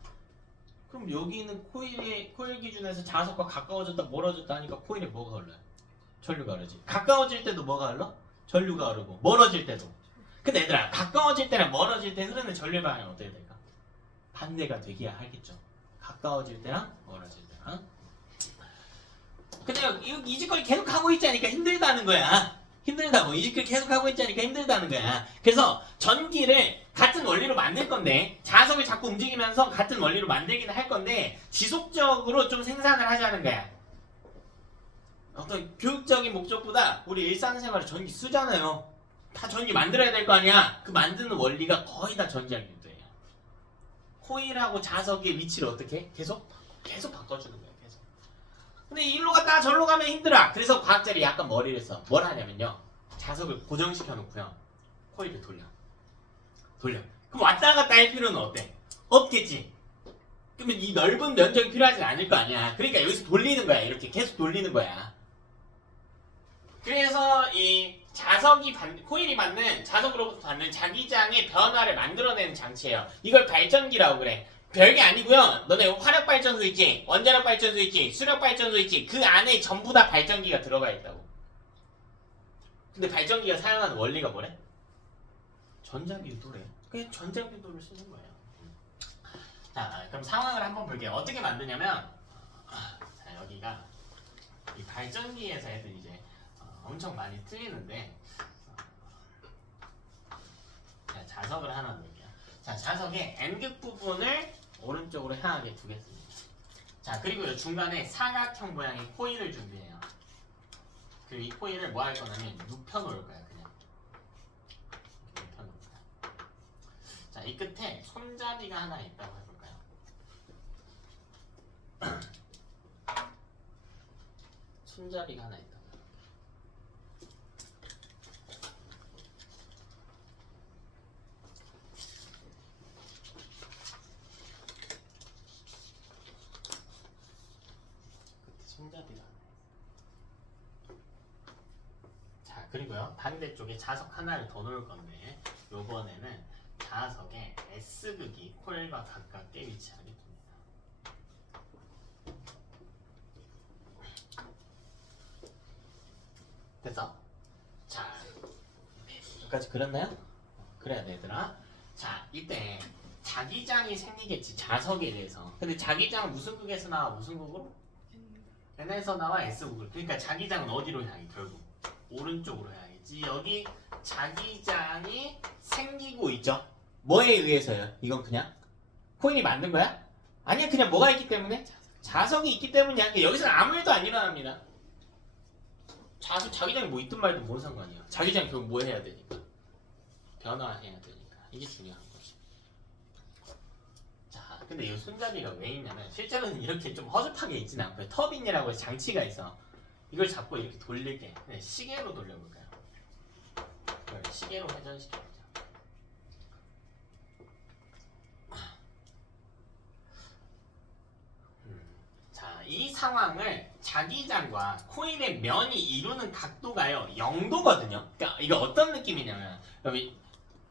그럼 여기 있는 코일 기준에서 자석과 가까워졌다 멀어졌다 하니까 코일에 뭐가 흘러요? 전류가 흐르지. 가까워질 때도 뭐가 흘러? 전류가 흐르고 멀어질 때도. 근데 얘들아, 가까워질 때랑 멀어질 때 흐르는 전류 방향이 어떻게 될까? 반대가 되기야 하겠죠. 가까워질 때랑 멀어질 때랑. 근데 이 짓거리 계속 하고 있자니까 힘들다는 거야. 힘들다고. 이 짓거리 계속 하고 있자니까 힘들다는 거야. 그래서 전기를 같은 원리로 만들 건데, 자석을 자꾸 움직이면서 같은 원리로 만들기는 할 건데 지속적으로 좀 생산을 하자는 거야. 어떤 교육적인 목적보다 우리 일상생활에 전기 쓰잖아요. 다 전기 만들어야 될 거 아니야. 그 만드는 원리가 거의 다 전지학 유도예요. 코일하고 자석의 위치를 어떻게 해? 계속 바꿔주는 거예요. 계속. 근데 일로 갔다가 절로 가면 힘들어. 그래서 과학자들이 약간 머리를 써. 뭘 하냐면요, 자석을 고정시켜 놓고요, 코일을 돌려. 그럼 왔다 갔다 할 필요는 어때? 없겠지. 그러면 이 넓은 면적이 필요하지 않을 거 아니야. 그러니까 여기서 돌리는 거야. 이렇게 계속 돌리는 거야. 그래서 이 코일이 받는, 자석으로부터 받는 자기장의 변화를 만들어내는 장치예요. 이걸 발전기라고 그래. 별게 아니고요. 너네 화력발전소 있지, 원자력발전소 있지, 수력발전소 있지. 그 안에 전부 다 발전기가 들어가 있다고. 근데 발전기가 사용하는 원리가 뭐래? 전자비유도래. 그냥 전자비유도를 쓰는 거예요. 자, 그럼 상황을 한번 볼게요. 어떻게 만드냐면, 자, 여기가 이 발전기에서 애들 이제 엄청 많이 틀리는데, 자, 자석을 하나 놓을게요. 자, 자석의 N극 부분을 오른쪽으로 향하게 두겠습니다. 자, 그리고 중간에 사각형 모양의 코일을 준비해요. 그리고 이 코일을 뭐 할 거냐면 눕혀 놓을 거예요. 그냥 눕혀 놓을 거예요. 자, 이 끝에 손잡이가 하나 있다고 해볼까요? 손잡이가 하나 있다. 손잡이가. 자, 그리고요, 반대쪽에 자석 하나를 더 놓을 건데, 요번에는 자석에 S극이 코일과 가깝게 위치하게 됩니다. 됐어? 자, 여기까지 그렸나요? 그래야 돼, 얘들아. 자, 이때 자기장이 생기겠지, 자석에 대해서. 근데 자기장은 무슨 극에서 나와? 무슨 극으로? N에서 나와 S극으로. 그러니까 자기장은 어디로 향해? 결국 오른쪽으로 향하겠지. 여기 자기장이 생기고 있죠. 뭐에 의해서요? 이건 그냥 코일이 만든 거야? 아니야, 그냥 뭐가 있기 때문에? 자석이 있기 때문이야. 그러니까 여기서는 아무 일도 안 일어납니다. 자기장이 뭐 있든 말든 뭔 상관이야. 자기장이 결국 뭐 해야 되니까? 변화해야 되니까. 이게 중요한 거지. 자, 근데 이 손잡이가 왜 있냐면, 실제로는 이렇게 좀 허접하게 있진 않고요. 터빈이라고 해서 장치가 있어. 이걸 잡고 이렇게 돌릴게. 네, 시계로 돌려볼까요? 이걸 시계로 회전시켜보자. 자, 이 상황을 자기장과 코일의 면이 이루는 각도가요, 0도거든요. 그러니까 이거 어떤 느낌이냐면, 여기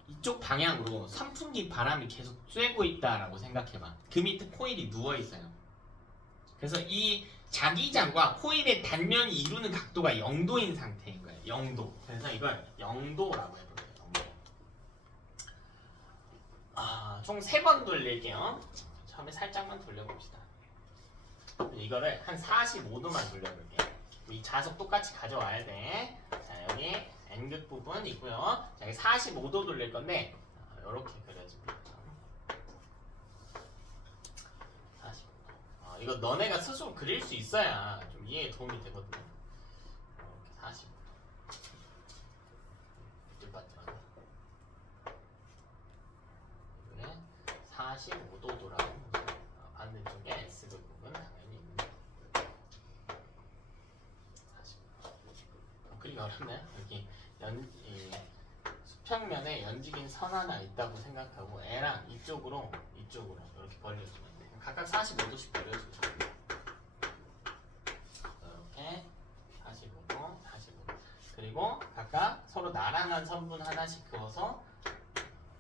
이쪽 방향으로 선풍기 바람이 계속 쐬고 있다라고 생각해봐. 그 밑에 코일이 누워있어요. 그래서 이 자기장과 코일의 단면이 이루는 각도가 0도인 상태인 거예요. 0도. 그래서 이걸 0도라고 해볼게요. 0도. 총 3번 돌릴게요. 처음에 살짝만 돌려봅시다. 이거를 한 45도만 돌려볼게요. 이 자석 똑같이 가져와야 돼. 자, 여기 N극 부분 있고요. 자, 여기 45도 돌릴 건데, 이렇게 그려집니다. 이거 너네가 스스로 그릴 수 있어야 좀 이해에 도움이 되거든요. 이렇게 45. 뒷받침하다. 이게 45도 돌아가는 모습. 반대쪽에 S극 부분 당연히 있는. 45. 그리기 어렵나요? 여기 이 수평면에 연직인 선 하나 있다고 생각하고 L랑 이쪽으로 이렇게 벌려주면 돼. 각각 45도씩 벌려주죠. 이렇게 45도, 45도. 그리고 각각 서로 나란한 선분 하나씩 그어서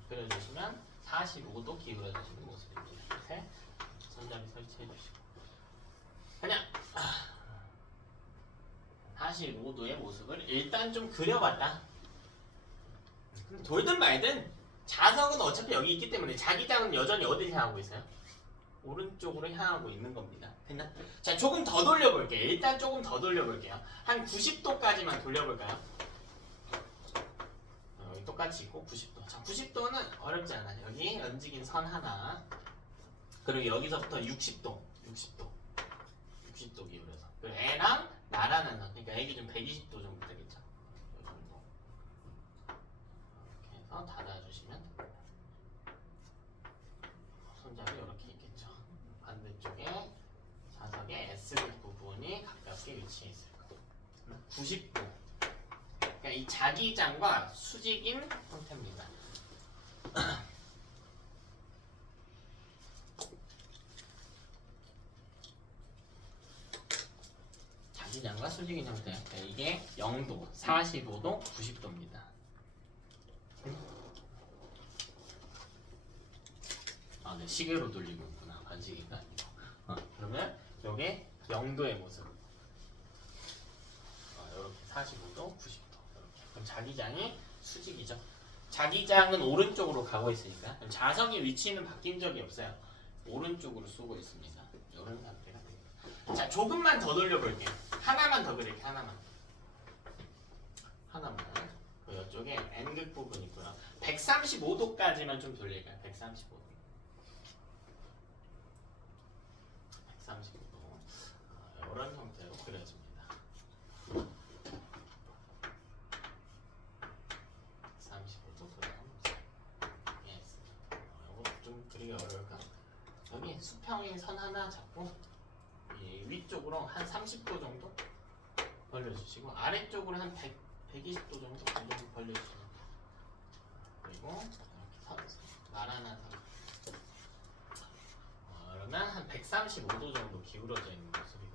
그려주시면 45도 기울여주시는 모습입니다. 이렇게 손잡이 설치해주시고 그냥 45도의 모습을 일단 좀 그려봤다. 돌든 말든 자석은 어차피 여기 있기 때문에 자기장은 여전히 어디 향하고 있어요? 오른쪽으로 향하고 있는 겁니다. 됐나? 자, 조금 더 돌려볼게요. 일단 조금 더 돌려볼게요. 한 90도까지만 돌려볼까요? 여기 똑같이 있고 90도. 자, 90도는 어렵지 않아요. 여기 연직인 선 하나. 그리고 여기서부터 60도 기울여서. 그리고 애랑 나란한 선. 그러니까 애기 좀 120도 정도 되겠죠. 이 정도. 이렇게 해서 닫아주시면 됩니다. 손잡이 이렇게 있겠죠. 반대쪽에 자석의 S극 부분이 가깝게 위치해 있을 거예요. 90도. 그러니까 이 자기장과 수직인 형태입니다. 자기장과 수직인 형태. 그러니까 이게 0도, 45도, 90도입니다. 아, 네, 시계로 돌리고 있구나. 반시계가 아니고. 그러면 요게 0도의 모습. 이렇게 45도, 90도. 이렇게. 그럼 자기장이 수직이죠. 자기장은 오른쪽으로 가고 있으니까 그럼 자석의 위치는 바뀐 적이 없어요. 오른쪽으로 쏘고 있습니다. 이런 상태가 됩니다. 자, 조금만 더 돌려볼게요. 하나만 더 그릴게요. 하나만. 이쪽에 N극 부분 있고요. 135도까지만 좀 돌릴까요? 135도. 135도. 이런 형태로 그려집니다. 135도 돌아가면서. 예스. 이거 좀 그리기 어려울까? 여기 수평인 선 하나 잡고 이 위쪽으로 한 30도 정도 벌려주시고 아래쪽으로 한 120도 정도 벌려주시면 그리고 이렇게 서 나란한 선. 그러면 한 135도 정도 기울어져 있는 모습이거든요.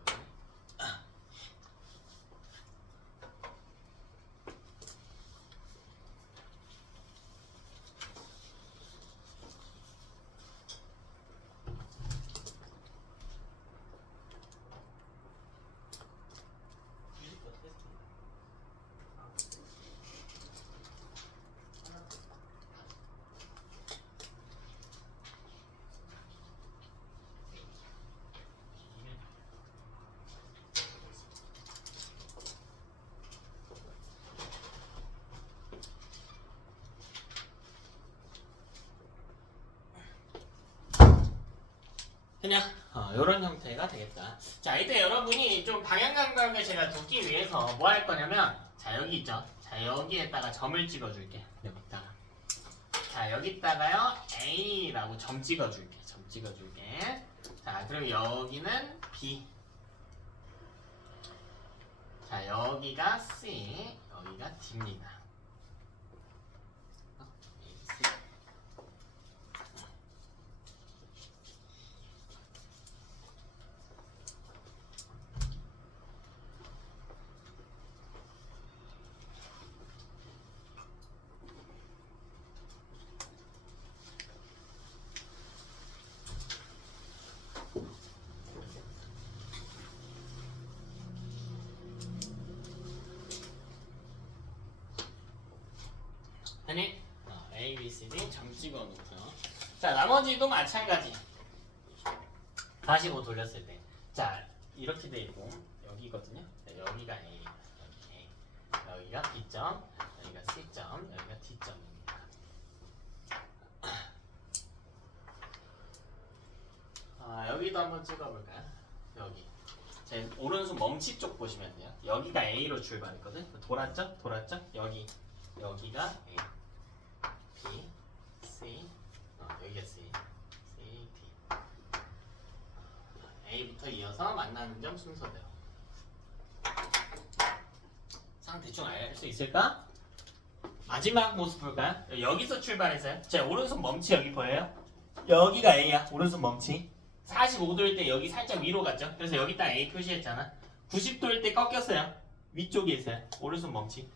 그냥 이런 형태가 되겠다. 자, 이때 여러분이 좀 방향 감각을 제가 두기 위해서 뭐 할 거냐면 자, 여기 있죠. 자, 여기에다가 점을 찍어줄게. 여기다가. 자, 여기다가요 A라고 점 찍어줄게. 점 찍어줄게. 자, 그럼 여기는 B. 자, 여기가 C, 여기가 D입니다. 아니, A, B, C, D 점 찍어놓고요. 자, 나머지도 마찬가지. 45 돌렸을 때, 자, 이렇게 돼 있고 여기거든요. 자, 여기가 A, 여기 A, 여기가 B 점, 여기가 C 점, 여기가 D 점입니다. 여기도 한번 찍어볼까요? 여기. 제 오른손 멈치 쪽 보시면 돼요. 여기가 A로 출발했거든. 돌았죠? 돌았죠? 여기가 A, B, C, 여기가 C, C, D. A부터 이어서 만나는 점 순서대로. 상 대충 알 수 있을까? 마지막 모습 볼까요? 여기서 출발했어요. 제 오른손 멈치 여기 보여요? 여기가 A야. 오른손 멈치. 45도일 때 여기 살짝 위로 갔죠? 그래서 여기다 A 표시했잖아. 90도일 때 꺾였어요. 위쪽에 있어요. 오른손 멈치.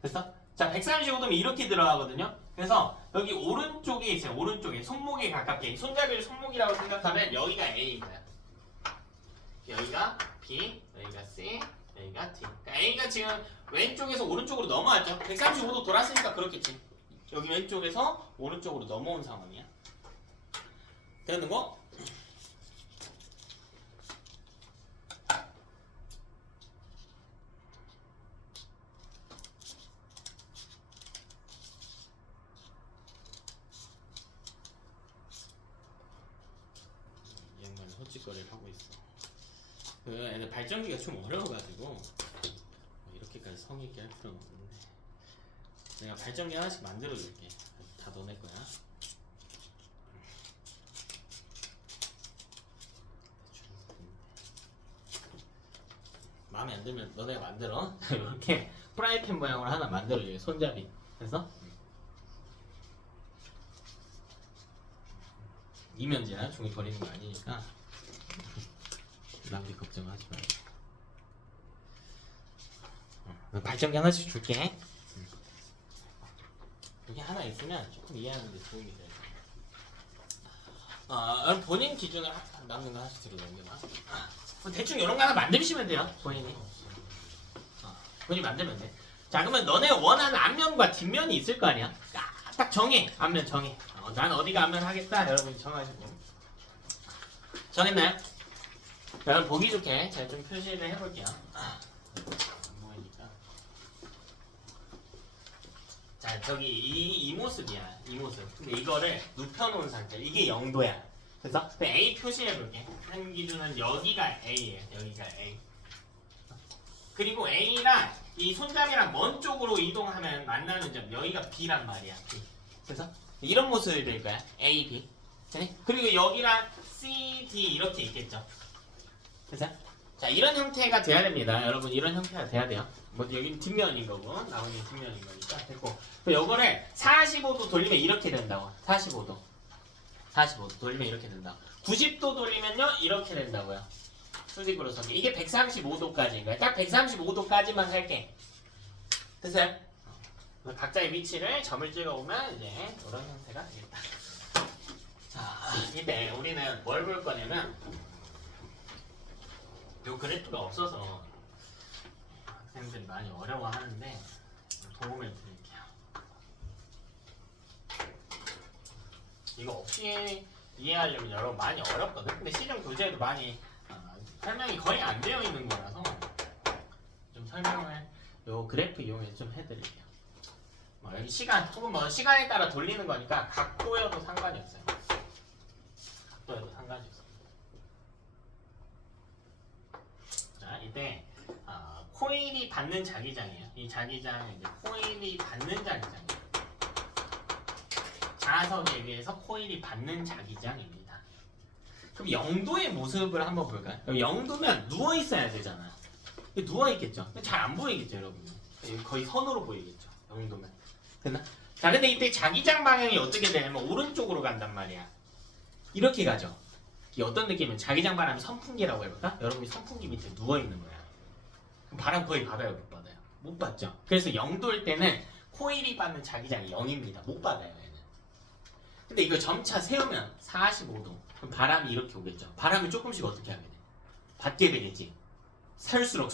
됐어? 자, 135도면 이렇게 들어가거든요. 그래서 여기 오른쪽에 있어요. 오른쪽에 손목에 가깝게. 손잡이를 손목이라고 생각하면 여기가 A인 거야. 여기가 B, 여기가 C, 여기가 D. 그러니까 A가 지금 왼쪽에서 오른쪽으로 넘어왔죠. 135도 돌았으니까 그렇겠지. 여기 왼쪽에서 오른쪽으로 넘어온 상황이야. 되는 거? 얘는 헛짓거리를 하고 있어. 그 애들 발전기가 좀 어려워가지고 이렇게까지 성의 있게 할 필요는 없는데 내가 발전기 하나씩 만들어줄게. 다 너네 거야. 마음에 안 들면 너네가 만들어. 이렇게 프라이팬 모양으로 하나 만들어줘요. 손잡이. 그래서 이면지나 종이 버리는 거 아니니까 낭비 걱정하지 말고. 발전기 하나씩 줄게. 여기 하나 있으면 조금 이해하는 데 도움이 돼. 본인 기준으로 남는 거 하나씩 드리는구나. 대충 이런 거 하나 만드시면 돼요. 본인이. 본인이 만들면 돼. 자, 그러면 너네 원하는 앞면과 뒷면이 있을 거 아니야? 딱 정해. 앞면 정해. 난 어디가 앞면 하겠다. 여러분이 정하시고. 정했나요? 여러분 보기 좋게 제가 좀 표시를 해볼게요. 안 보이니까. 자, 저기 이 모습이야. 이 모습. 근데 이거를 눕혀놓은 상태. 이게 0도야. 그래서 A 표시해볼게. 한 기준은 여기가 A예요. 여기가 A. 그리고 A랑 이 손잡이랑 먼 쪽으로 이동하면 만나는 점 여기가 B란 말이야. B. 그래서 이런 모습이 될 거야. A, B. 그리고 여기랑 C, D 이렇게 있겠죠. 그래서 자, 이런 형태가 돼야 됩니다. 여러분 이런 형태가 돼야 돼요. 뭐 여기는 뒷면인 거고 나머지는 뒷면인 거니까 됐고. 요거를 45도 돌리면 이렇게 된다고. 45도 돌리면 이렇게 된다. 90도 돌리면요 이렇게 된다고요. 수직으로 서기. 이게 135도까지인 거야. 딱 135도까지만 할게. 됐어요? 각자의 위치를 점을 찍어보면 이제 이런 형태가 되겠다. 자, 이때 우리는 뭘 볼 거냐면 요 그래프가 없어서 학생들이 많이 어려워하는데 도움을 드릴게요. 이거 없이 이해하려면 여러분 많이 어렵거든. 근데 시중 교재에도 많이 설명이 거의 안 되어 있는 거라서 좀 설명을 요 그래프 이용해서 좀 해드릴게요. 여기 시간 혹은 뭐 시간에 따라 돌리는 거니까 각도여도 상관이 없어요. 각도여도 상관이 없어요. 자, 이때 코일이 받는 자기장이에요. 이 자기장은 이제 코일이 받는 자기장이에요. 자석에 비해서 코일이 받는 자기장입니다. 그럼 0도의 모습을 한번 볼까요? 0도면 누워 있어야 되잖아. 누워 있겠죠. 잘 안 보이겠죠, 여러분. 거의 선으로 보이겠죠. 0도면. 됐나? 자, 근데 이때 자기장 방향이 어떻게 되냐면 오른쪽으로 간단 말이야. 이렇게 가죠. 이게 어떤 느낌이면 자기장 바람이 선풍기라고 해볼까? 여러분이 선풍기 밑에 누워 있는 거야. 그럼 바람 거의 받아요, 못 받아요? 못 받죠. 그래서 0도일 때는 코일이 받는 자기장이 0입니다. 못 받아요, 얘는. 근데 이거 점차 세우면 45도. 그럼 바람이 이렇게 오겠죠. 바람을 조금씩 어떻게 하게 돼? 받게 되겠지. 설수록.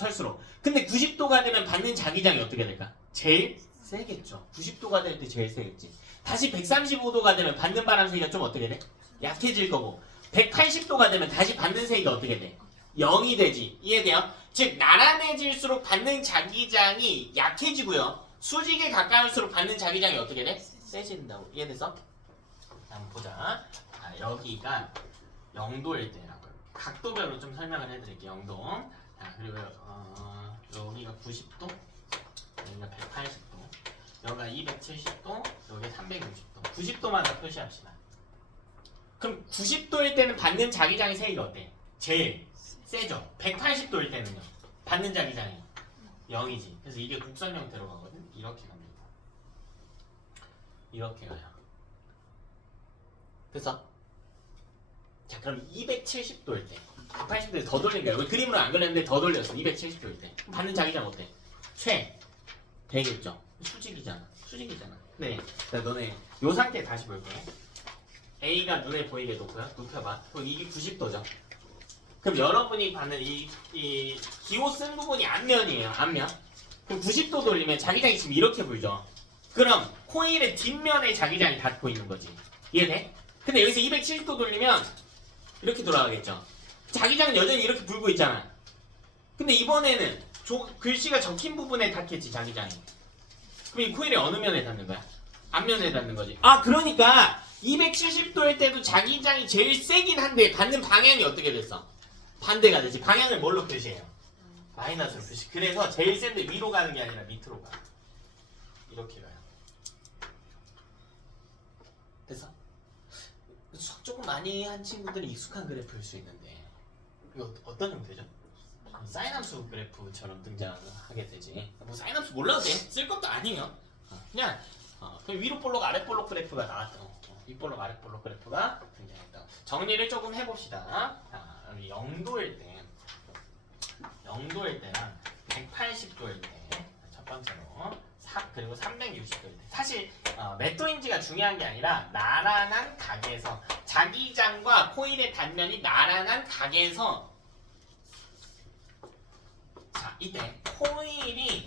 근데 90도가 되면 받는 자기장이 어떻게 될까? 제일 세겠죠. 90도가 될 때 제일 세겠지. 다시 135도가 되면 받는 바람 세기가 좀 어떻게 돼? 약해질 거고 180도가 되면 다시 받는 세기가 어떻게 돼? 0이 되지. 이해돼요? 즉 나란해질수록 받는 자기장이 약해지고요. 수직에 가까울수록 받는 자기장이 어떻게 돼? 세진다고. 이해돼서? 한번 보자. 자, 여기가 0도일 때라고 해볼게. 각도별로 좀 설명을 해드릴게요. 영동. 자, 그리고 여기가 90도, 여기가 180도, 여기가 270도, 여기가 360도. 90도마다 표시합시다. 그럼 90도일 때는 받는 자기장의 세기가 어때? 제일 세죠. 180도일 때는요. 받는 자기장이 0이지. 그래서 이게 곡선 형태로 가거든. 이렇게 갑니다. 이렇게 가요. 됐어? 자, 그럼 270도일 때 180도에 더 돌린 거야. 여기 그림으로 안 그렸는데 더 돌렸어. 270도일 때 받는 자기장 어때? 최 되겠죠? 수직이잖아. 수직이잖아. 네. 자, 너네 요 상태 다시 볼 거야. A가 눈에 보이게 놓고요. 눕혀봐. 그럼 이게 90도죠. 그럼 여러분이 받는 이 기호 쓴 부분이 앞면이에요. 앞면. 그럼 90도 돌리면 자기장이 지금 이렇게 불죠. 그럼 코일의 뒷면에 자기장이 닿고 있는 거지. 이해돼? 근데 여기서 270도 돌리면 이렇게 돌아가겠죠. 자기장은 여전히 이렇게 불고 있잖아. 근데 이번에는 글씨가 적힌 부분에 닿겠지, 자기장이. 그럼 이 코일이 어느 면에 닿는 거야? 앞면에 닿는 거지. 아, 그러니까 270도일 때도 자기장이 제일 세긴 한데 받는 방향이 어떻게 됐어? 반대가 되지. 방향을 뭘로 표시해요? 마이너스로 표시. 그래서 제일 센데 위로 가는 게 아니라 밑으로 가. 이렇게 가요. 됐어? 수학 조금 많이 한 친구들은 익숙한 그래프일 수 있는데 이거 어떤 형태죠? 사인함수 그래프처럼 등장하게 되지. 뭐 사인함수 몰라도 돼. 쓸 것도 아니에요. 그냥 위로 볼록 아래 볼록 그래프가 나왔죠. 위 볼록 아래 볼록 그래프가 등장했다. 정리를 조금 해봅시다. 0도일 때 0도일 때랑 180도일 때 첫 번째로 그리고 360도일 때 사실 몇 도인지가 중요한 게 아니라 나란한 각에서 자기장과 코일의 단면이 나란한 각에서 자 이때 코일이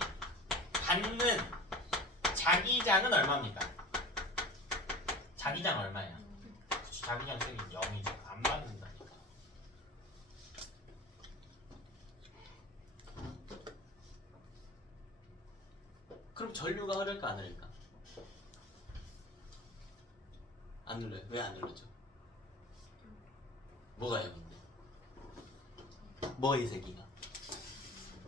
받는 자기장은 얼마입니까? 자기장 얼마야? 그치, 자기장 색이 0이죠. 안 받는다니까. 그럼 전류가 흐를까 안 흐를까? 안 눌러요. 왜 안 눌러죠? 뭐가요 근데? 뭐의 색이가?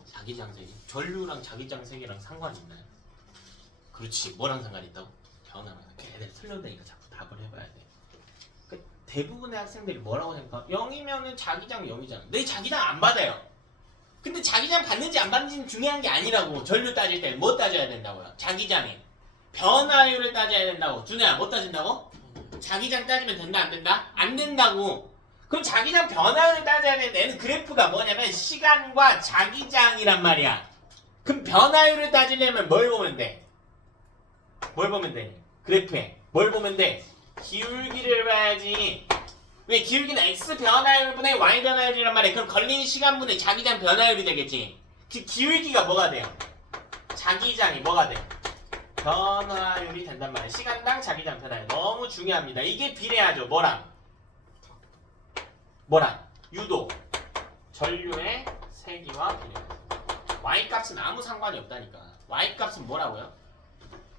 자기장 색이? 전류랑 자기장 색이랑 상관이 있나요? 그렇지. 뭐랑 상관이 있다고? 변화랑. 걔네들 틀려대니까 자꾸 답을 해봐야 돼. 그러니까 대부분의 학생들이 뭐라고 생각하? 0이면은 자기장 0이잖아. 내 자기장 안 받아요. 근데 자기장 받는지 안 받는지는 중요한 게 아니라고. 전류 따질 때 뭐 따져야 된다고요? 자기장에 변화율을 따져야 된다고. 준호야 뭐 따진다고? 자기장 따지면 된다 안 된다? 안 된다고. 그럼 자기장 변화율을 따져야 되는데 얘는 그래프가 뭐냐면 시간과 자기장이란 말이야. 그럼 변화율을 따지려면 뭘 보면 돼? 뭘 보면 돼? 그래프에 뭘 보면 돼? 기울기를 봐야지. 왜? 기울기는 x 변화율분의 y 변화율이란 말이야. 그럼 걸린 시간분의 자기장 변화율이 되겠지. 그 기울기가 뭐가 돼요? 자기장이 뭐가 돼? 변화율이 된단 말이야. 시간당 자기장 변화율. 너무 중요합니다. 이게 비례하죠. 뭐랑? 유도. 전류의 세기와 비례하죠. y값은 아무 상관이 없다니까. y값은 뭐라고요?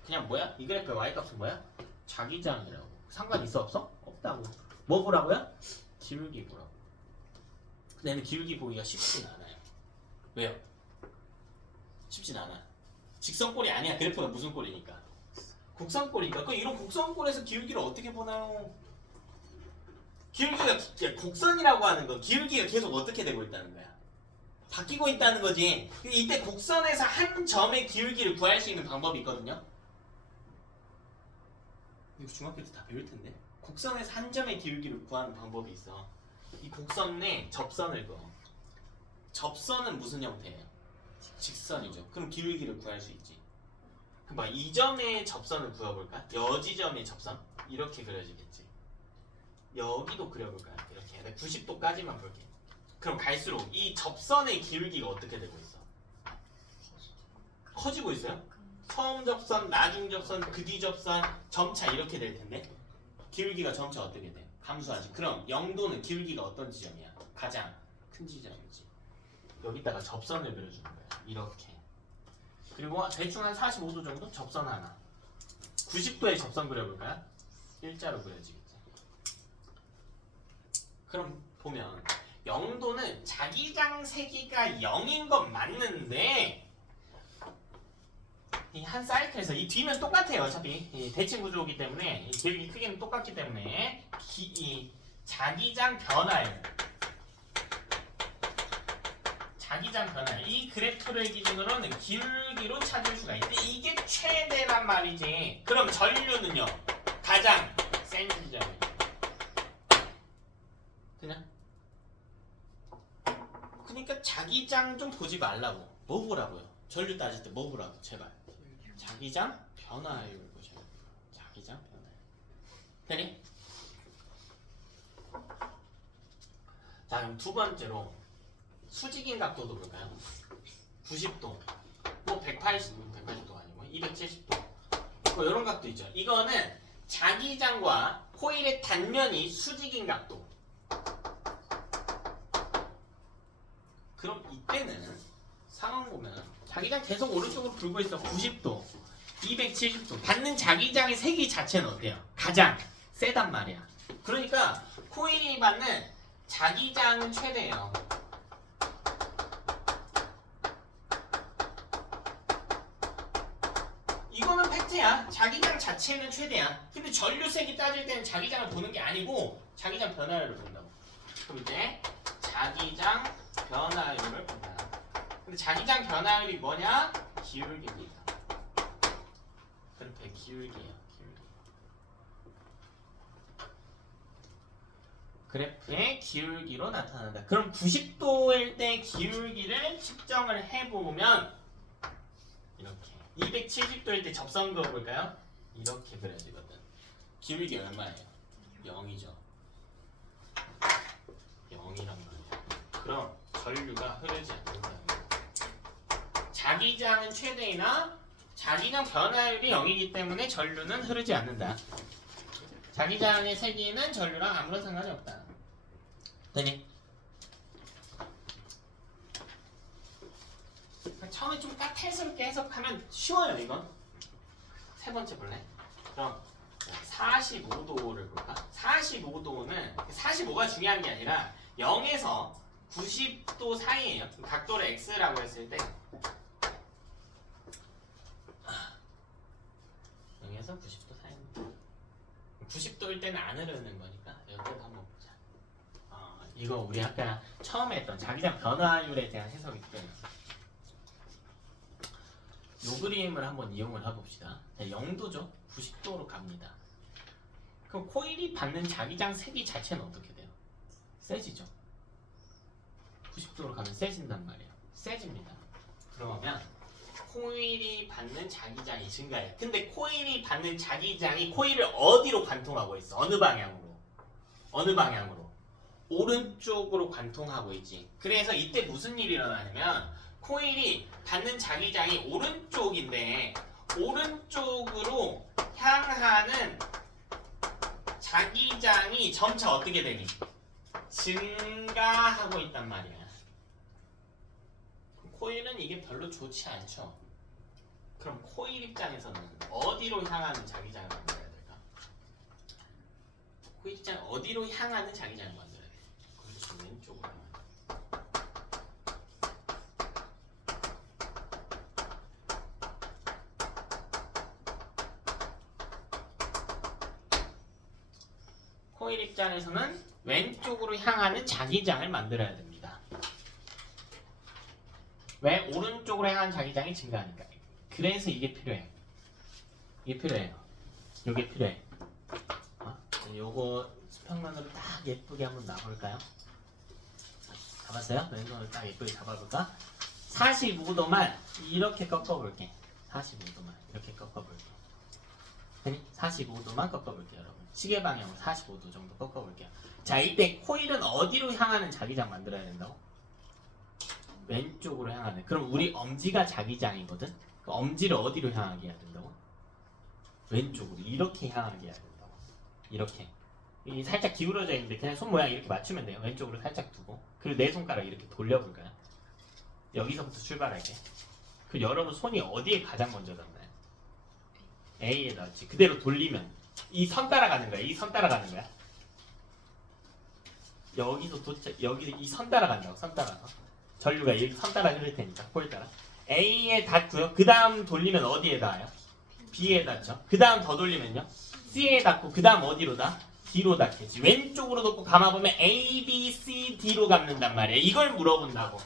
그냥 뭐야? 이 그래프의 y값은 뭐야? 자기장이라고. 상관 있어 없어? 없다고. 뭐 보라고요? 기울기 보라고. 근데 얘는 기울기 보기가 쉽진 않아요. 왜요? 쉽진 않아. 직선꼴이 아니야. 그래프가 무슨 꼴이니까? 곡선꼴이니까. 그 이런 곡선꼴에서 기울기를 어떻게 보나요? 기울기가 곡선이라고 하는 건 기울기가 계속 어떻게 되고 있다는 거야? 바뀌고 있다는 거지. 이때 곡선에서 한 점의 기울기를 구할 수 있는 방법이 있거든요. 이거 중학교 때 다 배울 텐데. 곡선에서 한 점의 기울기를 구하는 방법이 있어. 이 곡선 내 접선을 그어. 접선은 무슨 형태예요? 직선이죠. 그럼 기울기를 구할 수 있지. 그럼 이 점의 접선을 구해볼까? 여지점의 접선? 이렇게 그려지겠지. 여기도 그려볼까요? 이렇게 90도까지만 볼게. 그럼 갈수록 이 접선의 기울기가 어떻게 되고 있어? 커지고 있어요? 처음 접선, 나중 접선, 그 뒤 접선, 점차 이렇게 될 텐데 기울기가 점차 어떻게 돼? 감소하지. 그럼 0도는 기울기가 어떤 지점이야? 가장 큰 지점이지. 여기다가 접선을 그려주는 거야. 이렇게. 그리고 대충 한 45도 정도 접선 하나. 90도의 접선 그려볼까요? 일자로 그려지겠지. 그럼 보면 영도는 자기장 세기가 0인 건 맞는데 이 한 사이클에서 이 뒤는 똑같아요. 어차피 이 대칭 구조이기 때문에 이 길이 크기는 똑같기 때문에 이 자기장 변화율 이 그래프를 기준으로는 기울기로 찾을 수가 있는데 이게 최대란 말이지. 그럼 전류는요 가장 센 지점이에요. 그냥 그러니까 자기장 좀 보지 말라고. 뭐 보라고요? 전류 따질 때 뭐 보라고 제발. 자기장 변화율 보셔야 돼요. 자기장 변화율. 되니? 자 그럼 두 번째로 수직인 각도도 볼까요? 90도, 뭐 180도 아니고 270도. 뭐 이런 각도 있죠. 이거는 자기장과 코일의 단면이 수직인 각도. 그럼 이때는 상황 보면 자기장 계속 오른쪽으로 불고 있어. 90도, 270도. 받는 자기장의 세기 자체는 어때요? 가장 세단 말이야. 그러니까 코일이 받는 자기장은 최대예요. 이거는 팩트야. 자기장 자체는 최대야. 근데 전류색이 따질 때는 자기장을 보는 게 아니고 자기장 변화율을 본다고. 그럼 이제 자기장 변화율을 본다. 근데 자기장 변화율이 뭐냐? 기울기입니다. 그래프의 기울기예요. 기울기. 그래프의 기울기로 나타난다. 그럼 90도일 때 기울기를 측정을 해보면 이렇게 270도일 때 접선 그어 볼까요? 이렇게 그려지거든. 기울기 얼마예요? 0이죠. 0이란 말이야. 그럼 전류가 흐르지 않는다. 자기장은 최대이나 자기장 변화율이 0이기 때문에 전류는 흐르지 않는다. 자기장의 세기는 전류랑 아무런 상관이 없다. 되니? 처음에 좀 까탈스럽게 해석하면 쉬워요. 이건 세 번째 볼래? 그럼 45도를 볼까? 45도는 45가 중요한 게 아니라 0에서 90도 사이예요. 각도를 x라고 했을 때 0에서 90도 사이입니다. 90도일 때는 안 흐르는 거니까 여기도 한번 보자. 이거 우리 아까 처음에 했던 자기장 변화율에 대한 해석이 때문에 요 그림을 한번 이용을 해봅시다. 0도죠? 90도로 갑니다. 그럼 코일이 받는 자기장 세기 자체는 어떻게 돼요? 세지죠? 90도로 가면 세진단 말이에요. 세집니다. 그러면 코일이 받는 자기장이 증가해요. 근데 코일이 받는 자기장이 코일을 어디로 관통하고 있어? 어느 방향으로? 어느 방향으로? 오른쪽으로 관통하고 있지. 그래서 이때 무슨 일이 일어나냐면 코일이 받는 자기장이 오른쪽인데 오른쪽으로 향하는 자기장이 점차 어떻게 되니? 증가하고 있단 말이야. 코일은 이게 별로 좋지 않죠. 그럼 코일 입장에서는 어디로 향하는 자기장을 만들어야 될까? 코일 입장 어디로 향하는 자기장을 만들어야 돼? 그렇지, 왼쪽으로 향하는. 코일 입장에서는 왼쪽으로 향하는 자기장을 만들어야 됩니다. 왜? 오른쪽으로 향하는 자기장이 증가하니까. 그래서 이게 필요해. 이게 필요해요. 이게 필요해. 요거 수평면으로 딱 예쁘게 한번 놔볼까요? 잡았어요? 왼손을 딱 예쁘게 잡아볼까? 45도만 이렇게 꺾어볼게. 45도만 이렇게 꺾어볼게. 45도만 꺾어볼게요, 여러분. 시계 방향으로 45도 정도 꺾어볼게요. 자, 이때 코일은 어디로 향하는 자기장 만들어야 된다고? 왼쪽으로 향하는. 그럼 우리 엄지가 자기장이거든? 그 엄지를 어디로 향하게 해야 된다고? 왼쪽으로. 이렇게 향하게 해야 된다고. 이렇게. 이 살짝 기울어져 있는데 그냥 손 모양 이렇게 맞추면 돼요. 왼쪽으로 살짝 두고. 그리고 내 손가락 이렇게 돌려볼까요? 여기서부터 출발할게. 그 여러분 손이 어디에 가장 먼저 닿나요? A에 닿지. 그대로 돌리면 이 선 따라가는 거야. 이 선 따라가는 거야. 여기서 여기 이 선 따라간다고. 선 따라서 전류가 이렇게 선 따라 흐를 테니까 코일 따라 A에 닿고요. 그 다음 돌리면 어디에 닿아요? B에 닿죠. 그 다음 더 돌리면요 C에 닿고 그 다음 어디로 닿아? D로 닿겠지. 왼쪽으로 놓고 감아보면 A, B, C, D로 감는단 말이에요. 이걸 물어본다고.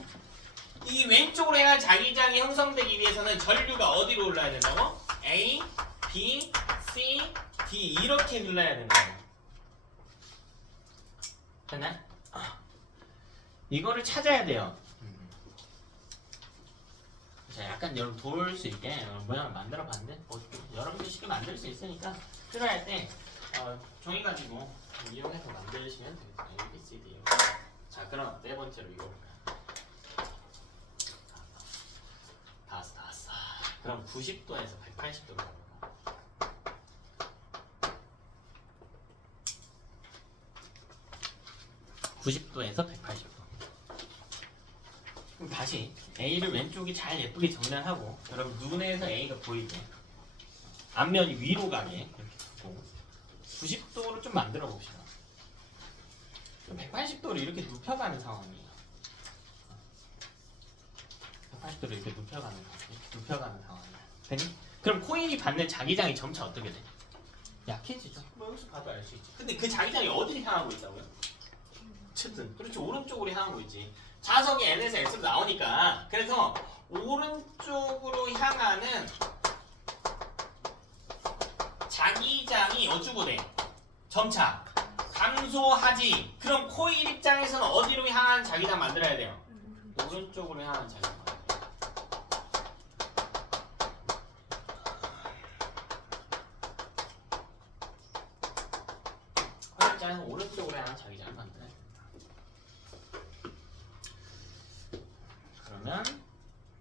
이 왼쪽으로 향한 자기장이 형성되기 위해서는 전류가 어디로 올라야 된다고? A, B, C, D 이렇게 눌러야 된다고. 됐나? 이거를 찾아야 돼요. 자, 약간 여러분 도울 수 있게 모양을 만들어 봤는데 여러분들 쉽게 만들 수 있으니까 필요할 때 종이 가지고 이용해서 만드시면 되겠다. A, B, C, D. 자, 그럼 네 번째로 이거 다 왔어. 그럼 90도에서 180도로 갑니다. 90도에서 180도. 그럼 다시 A를 왼쪽이 잘 예쁘게 정렬하고 여러분 눈에서 A가 보이게 앞면이 위로 가게 이렇게 두고 90도를 좀 만들어 봅시다. 180도를 이렇게 눕혀가는 상황이에요. 180도를 이렇게 눕혀가는 상황이에요. 되니? 그럼 코일이 받는 자기장이 점차 어떻게 돼? 약해지죠. 뭐 여기서 봐도 알 수 있지. 근데 그 자기장이 어디를 향하고 있다고요? 어쨌든 그렇죠. 오른쪽으로 향하고 있지. 자석이 N에서 S로 나오니까 그래서 오른쪽으로 향하는 자기장이 어쩌고 돼? 점차 감소하지. 그럼 코일 입장에서는 어디로 향하는 자기장 만들어야 돼요? 오른쪽으로 향하는 자기장. 코일 입장에서 오른쪽으로 향하는 자기장을 만들어야 된다. 그러면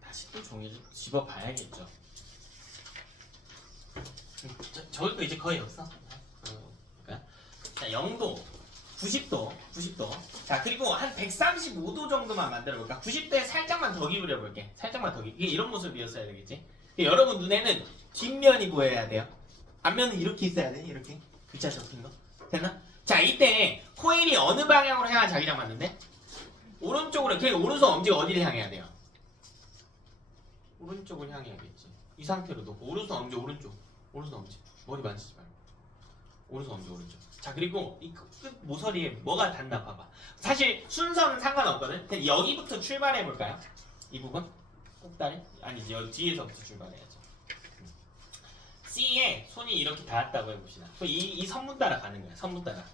다시 또 종이를 집어봐야겠죠. 저기 거 이제 거의 없어. 그러니까 자 0도, 90도. 자 그리고 한 135도 정도만 만들어볼까? 90도에 살짝만 더 기울여볼게. 살짝만 더 이게 이런 모습이었어야 되겠지. 여러분 눈에는 뒷면이 보여야 돼요. 앞면은 이렇게 있어야 돼. 이렇게 글자 적힌 거. 됐나? 자 이때 코일이 어느 방향으로 향한 자기장 맞는데? 오른쪽으로. 그러니까 오른손 엄지가 어디를 향해야 돼요? 오른쪽을 향해야겠지. 이 상태로 놓고 오른손 엄지 오른쪽. 오른손 엄지. 머리 만지지 말고. 오른손 엄지 오른쪽. 자 그리고 이 끝 모서리에 뭐가 닿나 봐봐. 사실 순서는 상관없거든. 근데 여기부터 출발해 볼까요? 이 부분? 꼭다리? 아니지. 여기 뒤에서부터 출발해야죠. C에 손이 이렇게 닿았다고 해봅시다. 이 선문 따라 가는 거야. 선문 따라.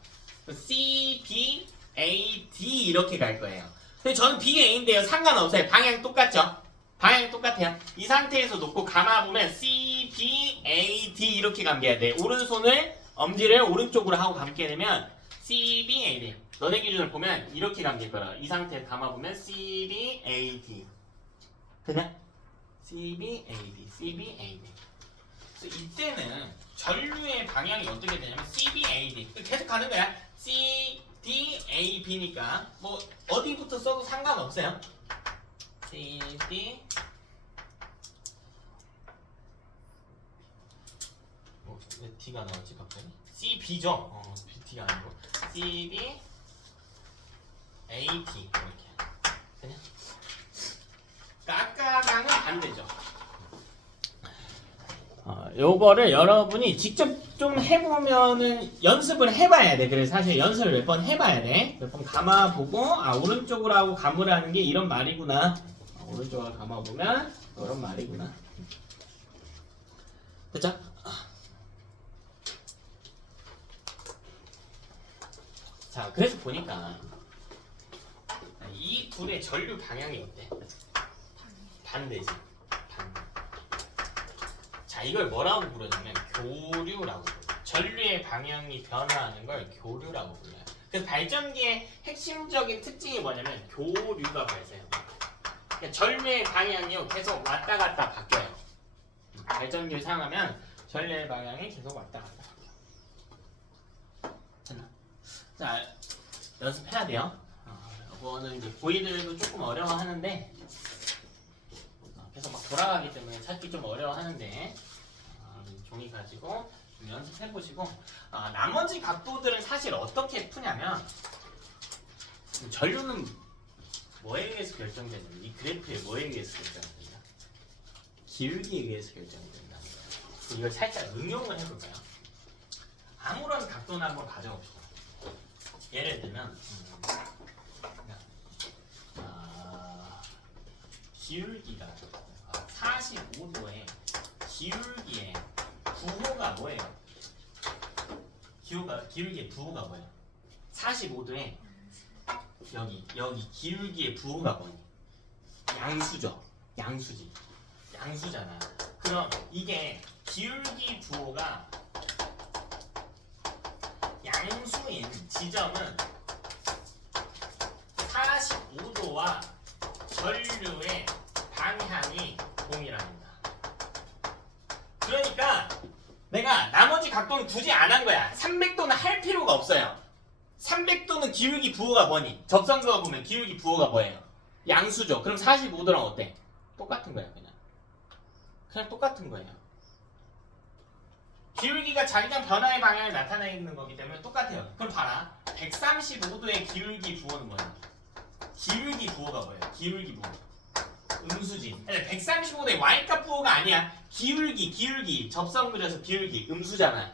C, B, A, D 이렇게 갈 거예요. 근데 저는 B, A인데요. 상관없어요. 방향 똑같죠? 방향이 똑같아요. 이 상태에서 놓고 감아보면 C, B, A, D 이렇게 감겨야 돼. 오른손을 엄지를 오른쪽으로 하고 감게 되면 C, B, A, D. 너네 기준을 보면 이렇게 감길 거라. 이 상태에 감아보면 C, B, A, D. 되냐? C, B, A, D, C, B, A, D. 그래서 이때는 전류의 방향이 어떻게 되냐면 C, B, A, D. 계속 가는 거야. C, D, A, B니까 뭐 어디부터 써도 상관없어요. C, D 왜 D가 나왔지 갑자기? C, B죠? D가 아니고 C, B, A, D 이렇게 되냐? 아까랑은 반대죠. 요거를 여러분이 직접 좀 해보면은 연습을 해봐야 돼. 그래서 사실 연습을 몇 번 해봐야 돼. 몇 번 감아보고 오른쪽으로 하고 감으라는 게 이런 말이구나. 오른쪽으로 감아보면 이런 말이구나. 됐죠? 자 그래서 보니까 이 둘의 전류 방향이 어때? 반대지. 반대. 자 이걸 뭐라고 부르냐면 교류라고 불러요. 전류의 방향이 변화하는 걸 교류라고 불러요. 그래서 발전기의 핵심적인 특징이 뭐냐면 교류가 발생합니다. 그러니까 전류의 방향이요 계속 왔다 갔다 바뀌어요. 발전기를 사용하면 전류의 방향이 계속 왔다 갔다 바뀌어요. 됐나? 자 연습해야 돼요. 이거는 이제 고이들도 조금 어려워하는데 계속 막 돌아가기 때문에 찾기 좀 어려워하는데 종이 가지고 좀 연습해보시고 나머지 각도들은 사실 어떻게 푸냐면 전류는 뭐에 의해서 결정되냐면 이 그래프에 뭐에 의해서 결정된다? 기울기에 의해서 결정된다는 거예요. 이걸 살짝 응용을 해볼까요? 아무런 각도나 한번 가져봅시다. 예를 들면 기울기가 45도의 기울기의 부호가 뭐예요? 기울기의 부호가 뭐예요? 45도에 여기 기울기의 부호가 뭐니? 양수죠. 양수잖아. 그럼 이게 기울기 부호가 양수인 지점은 45도와 전류의 방향이 동일합니다. 그러니까 내가 나머지 각도는 굳이 안 한 거야. 300도는 할 필요가 없어요. 300도는 기울기 부호가 뭐니? 접선 그어 보면 기울기 부호가 뭐예요? 양수죠. 그럼 45도랑 어때? 똑같은 거야 그냥 똑같은 거예요. 기울기가 자기장 변화의 방향을 나타내는 거기 때문에 똑같아요. 그럼 봐라. 135도의 기울기 부호는 뭐야? 기울기 부호가 뭐예요? 기울기 부호. 음수지. 135도의 y값 부호가 아니야. 기울기. 접선 그려서 기울기. 음수잖아.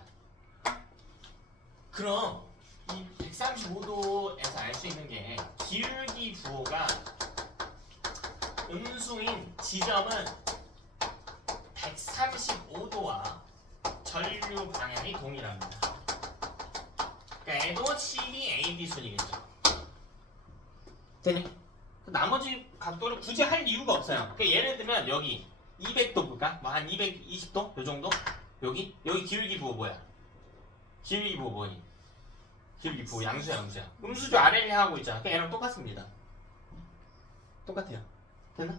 그럼 이 135도에서 알 수 있는 게 기울기 부호가 음수인 지점은 135도와 전류 방향이 동일합니다. 그러니까 얘도 12AD 순이겠죠. 되네? 나머지 각도를 굳이 할 이유가 없어요. 그러니까 예를 들면 여기 200도 볼까? 뭐 한 220도? 요 정도? 여기 기울기 부호 뭐야? 기울기 부호 뭐니? 기울기 부호 양수야. 음수죠. 아래를 향하고 있잖아. 그러니까 얘랑 똑같습니다. 똑같아요. 되나?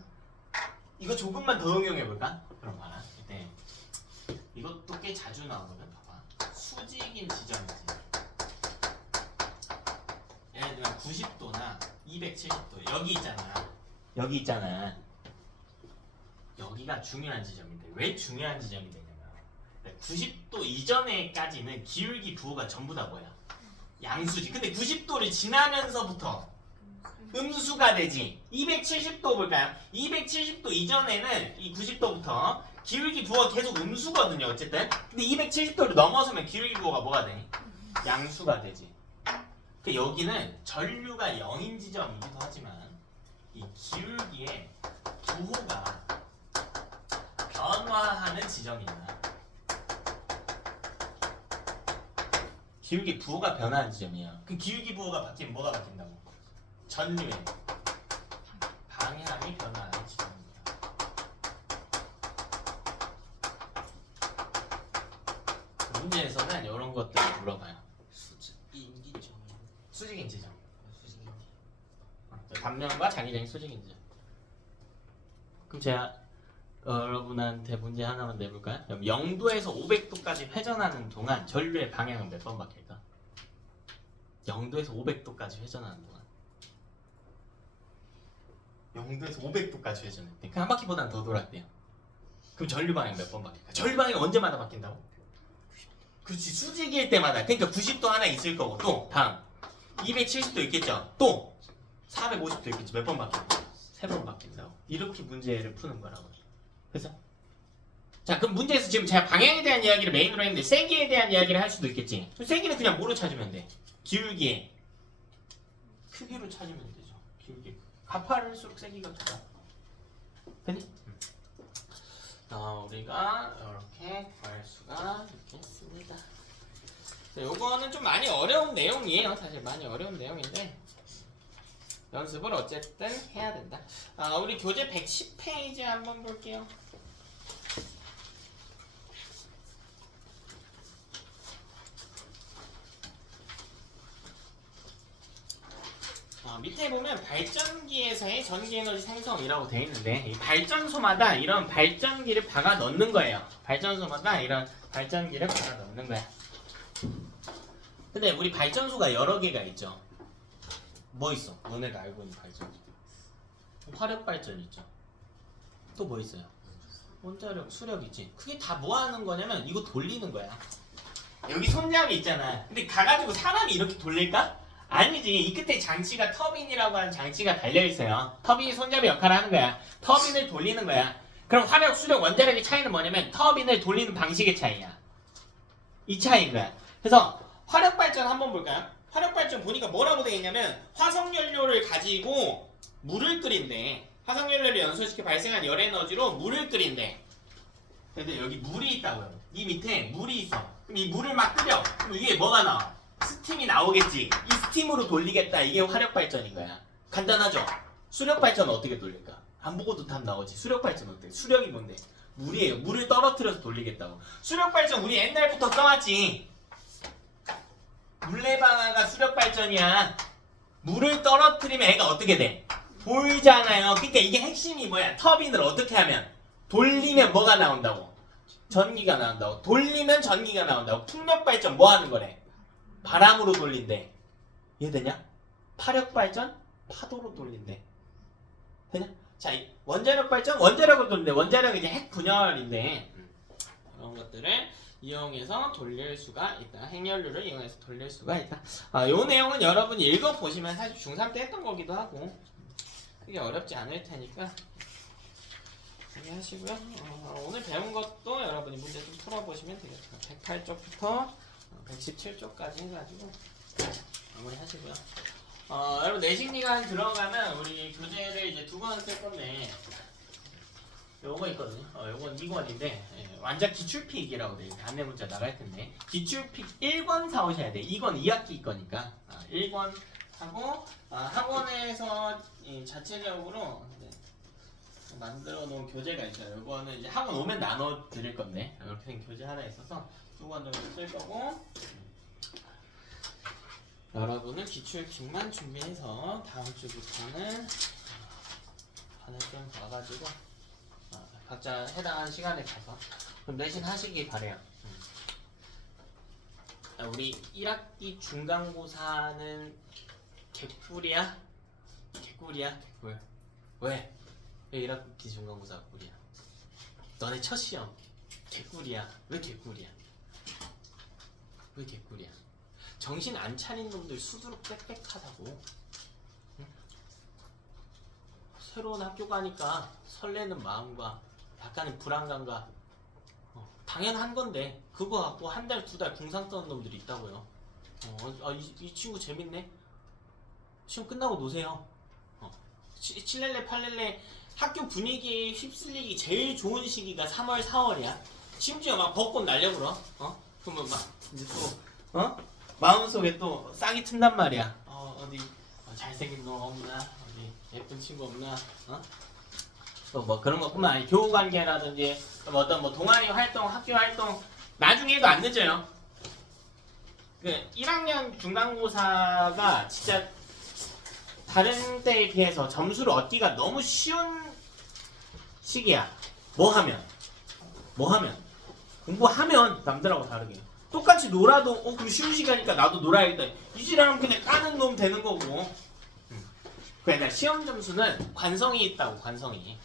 이거 조금만 더 응용해볼까? 그럼 봐라. 이때 이것도 꽤 자주 나오거든. 봐봐. 수직인 지점이지. 예를 들면 90도나 270도 여기 있잖아. 여기가 중요한 지점인데 왜 중요한 지점이 되냐면 90도 이전에까지는 기울기 부호가 전부 다 뭐야? 양수지. 근데 90도를 지나면서부터 음수가 되지. 270도 볼까요? 270도 이전에는 이 90도부터 기울기 부호가 계속 음수거든요. 어쨌든. 근데 270도를 넘어서면 기울기 부호가 뭐가 되니? 양수가 되지. 여기는 전류가 0인 지점이기도 하지만 이 기울기의 부호가 변화하는 지점이야. 기울기 부호가 변화하는 지점이야. 그 기울기 부호가 바뀌면 뭐가 바뀐다고? 전류의 방향이 변화하는 지점입니다. 문제에서는 이런 것들을 물어봐요. 수직인 지점. 단면과 자기장이 수직인 지점. 그럼 제가 여러분한테 문제 하나만 내볼까요? 0도에서 500도까지 회전하는 동안 전류의 방향은 몇 번 바뀔까? 0도에서 500도까지 회전하는 동안 0도에서 500도까지 회전했대. 그 한 바퀴보다는 더 돌았대요. 그럼 전류 방향 몇 번 바뀔까? 전류 방향 언제마다 바뀐다고? 그렇지. 수직일 때마다. 그러니까 90도 하나 있을 거고 또 다음 270도 있겠죠? 또 450도 있겠지. 몇 번 바뀐다? 3번 바뀐다고. 이렇게 문제를 푸는 거라고. 그래서 자, 그럼 문제에서 지금 제가 방향에 대한 이야기를 메인으로 했는데 세기에 대한 이야기를 할 수도 있겠지. 세기는 그냥 뭐로 찾으면 돼? 기울기의 크기로 찾으면 되죠. 기울기. 가파를수록 세기가 크다. 됐니? 우리가 이렇게 구할 수가 있겠습니다. 요거는 좀 많이 어려운 내용이에요. 사실 많이 어려운 내용인데 연습을 어쨌든 해야 된다. 우리 교재 110페이지 한번 볼게요. 밑에 보면 발전기에서의 전기에너지 생성이라고 되어 있는데 이 발전소마다 이런 발전기를 박아 넣는 거예요. 발전소마다 이런 발전기를 박아 넣는 거야. 근데 우리 발전소가 여러 개가 있죠. 뭐 있어? 너네가 알고 있는 발전소. 화력 발전 있죠. 또 뭐 있어요? 원자력, 수력 있지. 그게 다 뭐 하는 거냐면 이거 돌리는 거야. 여기 손잡이 있잖아. 근데 가가지고 사람이 이렇게 돌릴까? 아니지. 이 끝에 장치가 터빈이라고 하는 장치가 달려있어요. 터빈이 손잡이 역할을 하는 거야. 터빈을 돌리는 거야. 그럼 화력, 수력, 원자력의 차이는 뭐냐면 터빈을 돌리는 방식의 차이야. 이 차이인 거야. 그래서 화력발전 한번 볼까요? 화력발전 보니까 뭐라고 되어 있냐면 화석연료를 가지고 물을 끓인대. 화석연료를 연소시켜 발생한 열에너지로 물을 끓인대. 근데 여기 물이 있다고요. 이 밑에 물이 있어. 그럼 이 물을 막 끓여. 그럼 위에 뭐가 나와? 스팀이 나오겠지. 이 스팀으로 돌리겠다. 이게 화력발전인 거야. 간단하죠? 수력발전은 어떻게 돌릴까? 안 보고도 답 나오지. 수력발전 어때? 수력이 뭔데? 물이에요. 물을 떨어뜨려서 돌리겠다고. 수력발전 우리 옛날부터 써왔지. 물레방아가 수력발전이야. 물을 떨어뜨리면 애가 어떻게 돼? 돌잖아요. 그러니까 이게 핵심이 뭐야? 터빈을 어떻게 하면? 돌리면 뭐가 나온다고? 전기가 나온다고. 돌리면 전기가 나온다고. 풍력발전 뭐 하는 거래? 바람으로 돌린대. 이해되냐? 파력발전? 파도로 돌린대. 되냐? 자, 원자력 발전? 원자력으로 돌린대. 원자력은 이제 핵 분열인데 이런 것들을 이용해서 돌릴 수가 있다. 핵연료를 이용해서 돌릴 수가 있다. 요 내용은 여러분이 읽어보시면 사실 중3 때 했던 거기도 하고 그게 어렵지 않을 테니까 이해하시고요. 오늘 배운 것도 여러분이 문제 좀 풀어보시면 되겠죠. 108쪽부터 117쪽까지 해가지고 마무리 하시고요. 여러분 내신기간 들어가면 우리 교재를 이제 2권 쓸 건데 요거 있거든요. 요건 2권인데 완전 기출픽이라고 돼요. 안내 문자 나갈 텐데 기출픽 1권 사오셔야 돼. 2권 2학기 거니까 1권 하고 학원에서 자체적으로 만들어 놓은 교재가 있어요. 요거는 이제 학원 오면 나눠 드릴 건데 이렇게 된 교재 하나 있어서 2권 정도 쓸 거고 여러분은 기출픽만 준비해서 다음 주부터는 반을 좀 봐가지고 각자 해당하는 시간에 가서 좀 내신 하시기 바래요. 우리 1학기 중간고사는 개꿀이야? 개꿀이야? 개꿀. 왜? 왜 1학기 중간고사 꿀이야? 너네 첫 시험 개꿀이야. 왜 개꿀이야? 왜 개꿀이야? 정신 안 차린 놈들 수두룩 빽빽하다고. 응? 새로운 학교 가니까 설레는 마음과 약간의 불안감과 당연한 건데 그거 갖고 한 달, 2달 궁상 떠는 놈들이 있다고요. 이 친구 재밌네? 시험 끝나고 노세요. 7렐레, 8렐레 학교 분위기에 휩쓸리기 제일 좋은 시기가 3월, 4월이야. 심지어 막 벚꽃 날려불어. 그러면 막 이제 또 마음속에 또 싹이 튼단 말이야. 어디 잘생긴 놈 없나? 어디 예쁜 친구 없나? 또 뭐 그런 것뿐만 아니라 교우 관계라든지 뭐 어떤 뭐 동아리 활동, 학교 활동 나중에도 안 늦어요. 그 1학년 중간고사가 진짜 다른 때에 비해서 점수를 얻기가 너무 쉬운 시기야. 뭐 하면 공부하면 남들하고 다르게 똑같이 놀아도 그럼 쉬운 시간이니까 나도 놀아야겠다. 이지라면 그냥 까는 놈 되는 거고. 그러니까 시험 점수는 관성이 있다고. 관성이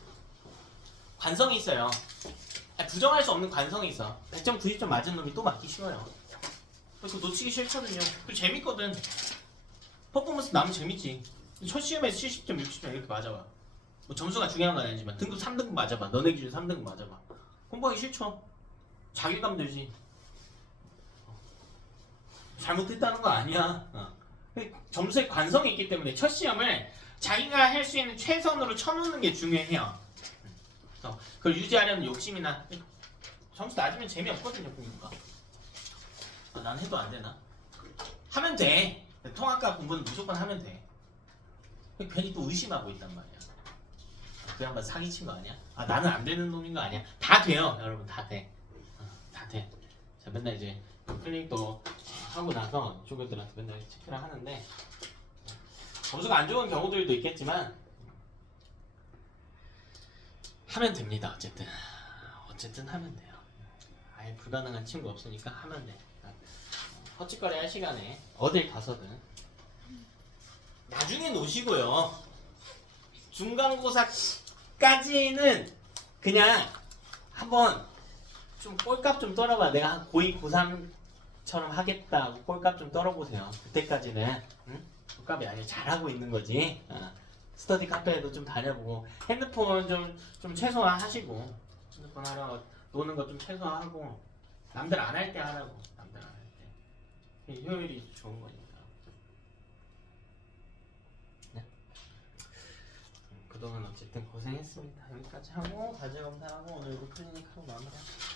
있어요. 부정할 수 없는 관성이 있어. 100점 90점 맞은 놈이 또 맞기 쉬워요. 그래서 놓치기 싫거든요. 그 재밌거든. 퍼포먼스 나면 재밌지. 첫 시험에서 70점 60점 이렇게 맞아봐. 뭐 점수가 중요한 건 아니지만 등급 3등급 맞아봐. 너네 기준 3등급 맞아봐. 공부하기 싫죠. 자괴감 들지. 잘못했다는 거 아니야. 점수에 관성이 있기 때문에 첫 시험을 자기가 할 수 있는 최선으로 쳐놓는 게 중요해요. 그걸 유지하려는 욕심이나 점수 낮으면 재미없거든요. 공부가. 난 해도 안 되나? 하면 돼. 통합과 공부는 무조건 하면 돼. 괜히 또 의심하고 있단 말이야. 그 양반 사기친 거 아니야? 나는 안 되는 놈인 거 아니야? 다 돼요. 여러분 다 돼. 다 돼. 자, 맨날 이제 클릭도 하고 나서 조교들한테 맨날 체크를 하는데 점수가 안 좋은 경우들도 있겠지만 하면 됩니다. 어쨌든 하면 돼요. 아예 불가능한 친구 없으니까 하면 돼. 헛짓거리 할 시간에 어딜 가서든 나중에 노시고요. 중간고사까지는 그냥 한번 좀 꼴값 좀 떨어봐. 내가 고2, 고3처럼 하겠다고 꼴값 좀 떨어보세요. 그때까지는 응? 족값이 아니라 잘하고 있는 거지. 스터디 카페에도 좀 다녀보고 핸드폰 좀 최소화 하시고 핸드폰 하러 노는 거 좀 최소화하고 남들 안 할 때 하라고. 남들 안 할 때 효율이 좋은 거니까. 네. 그동안 어쨌든 고생했습니다. 여기까지 하고 과제 검사하고 오늘도 클리닉 하고 마무리합시다.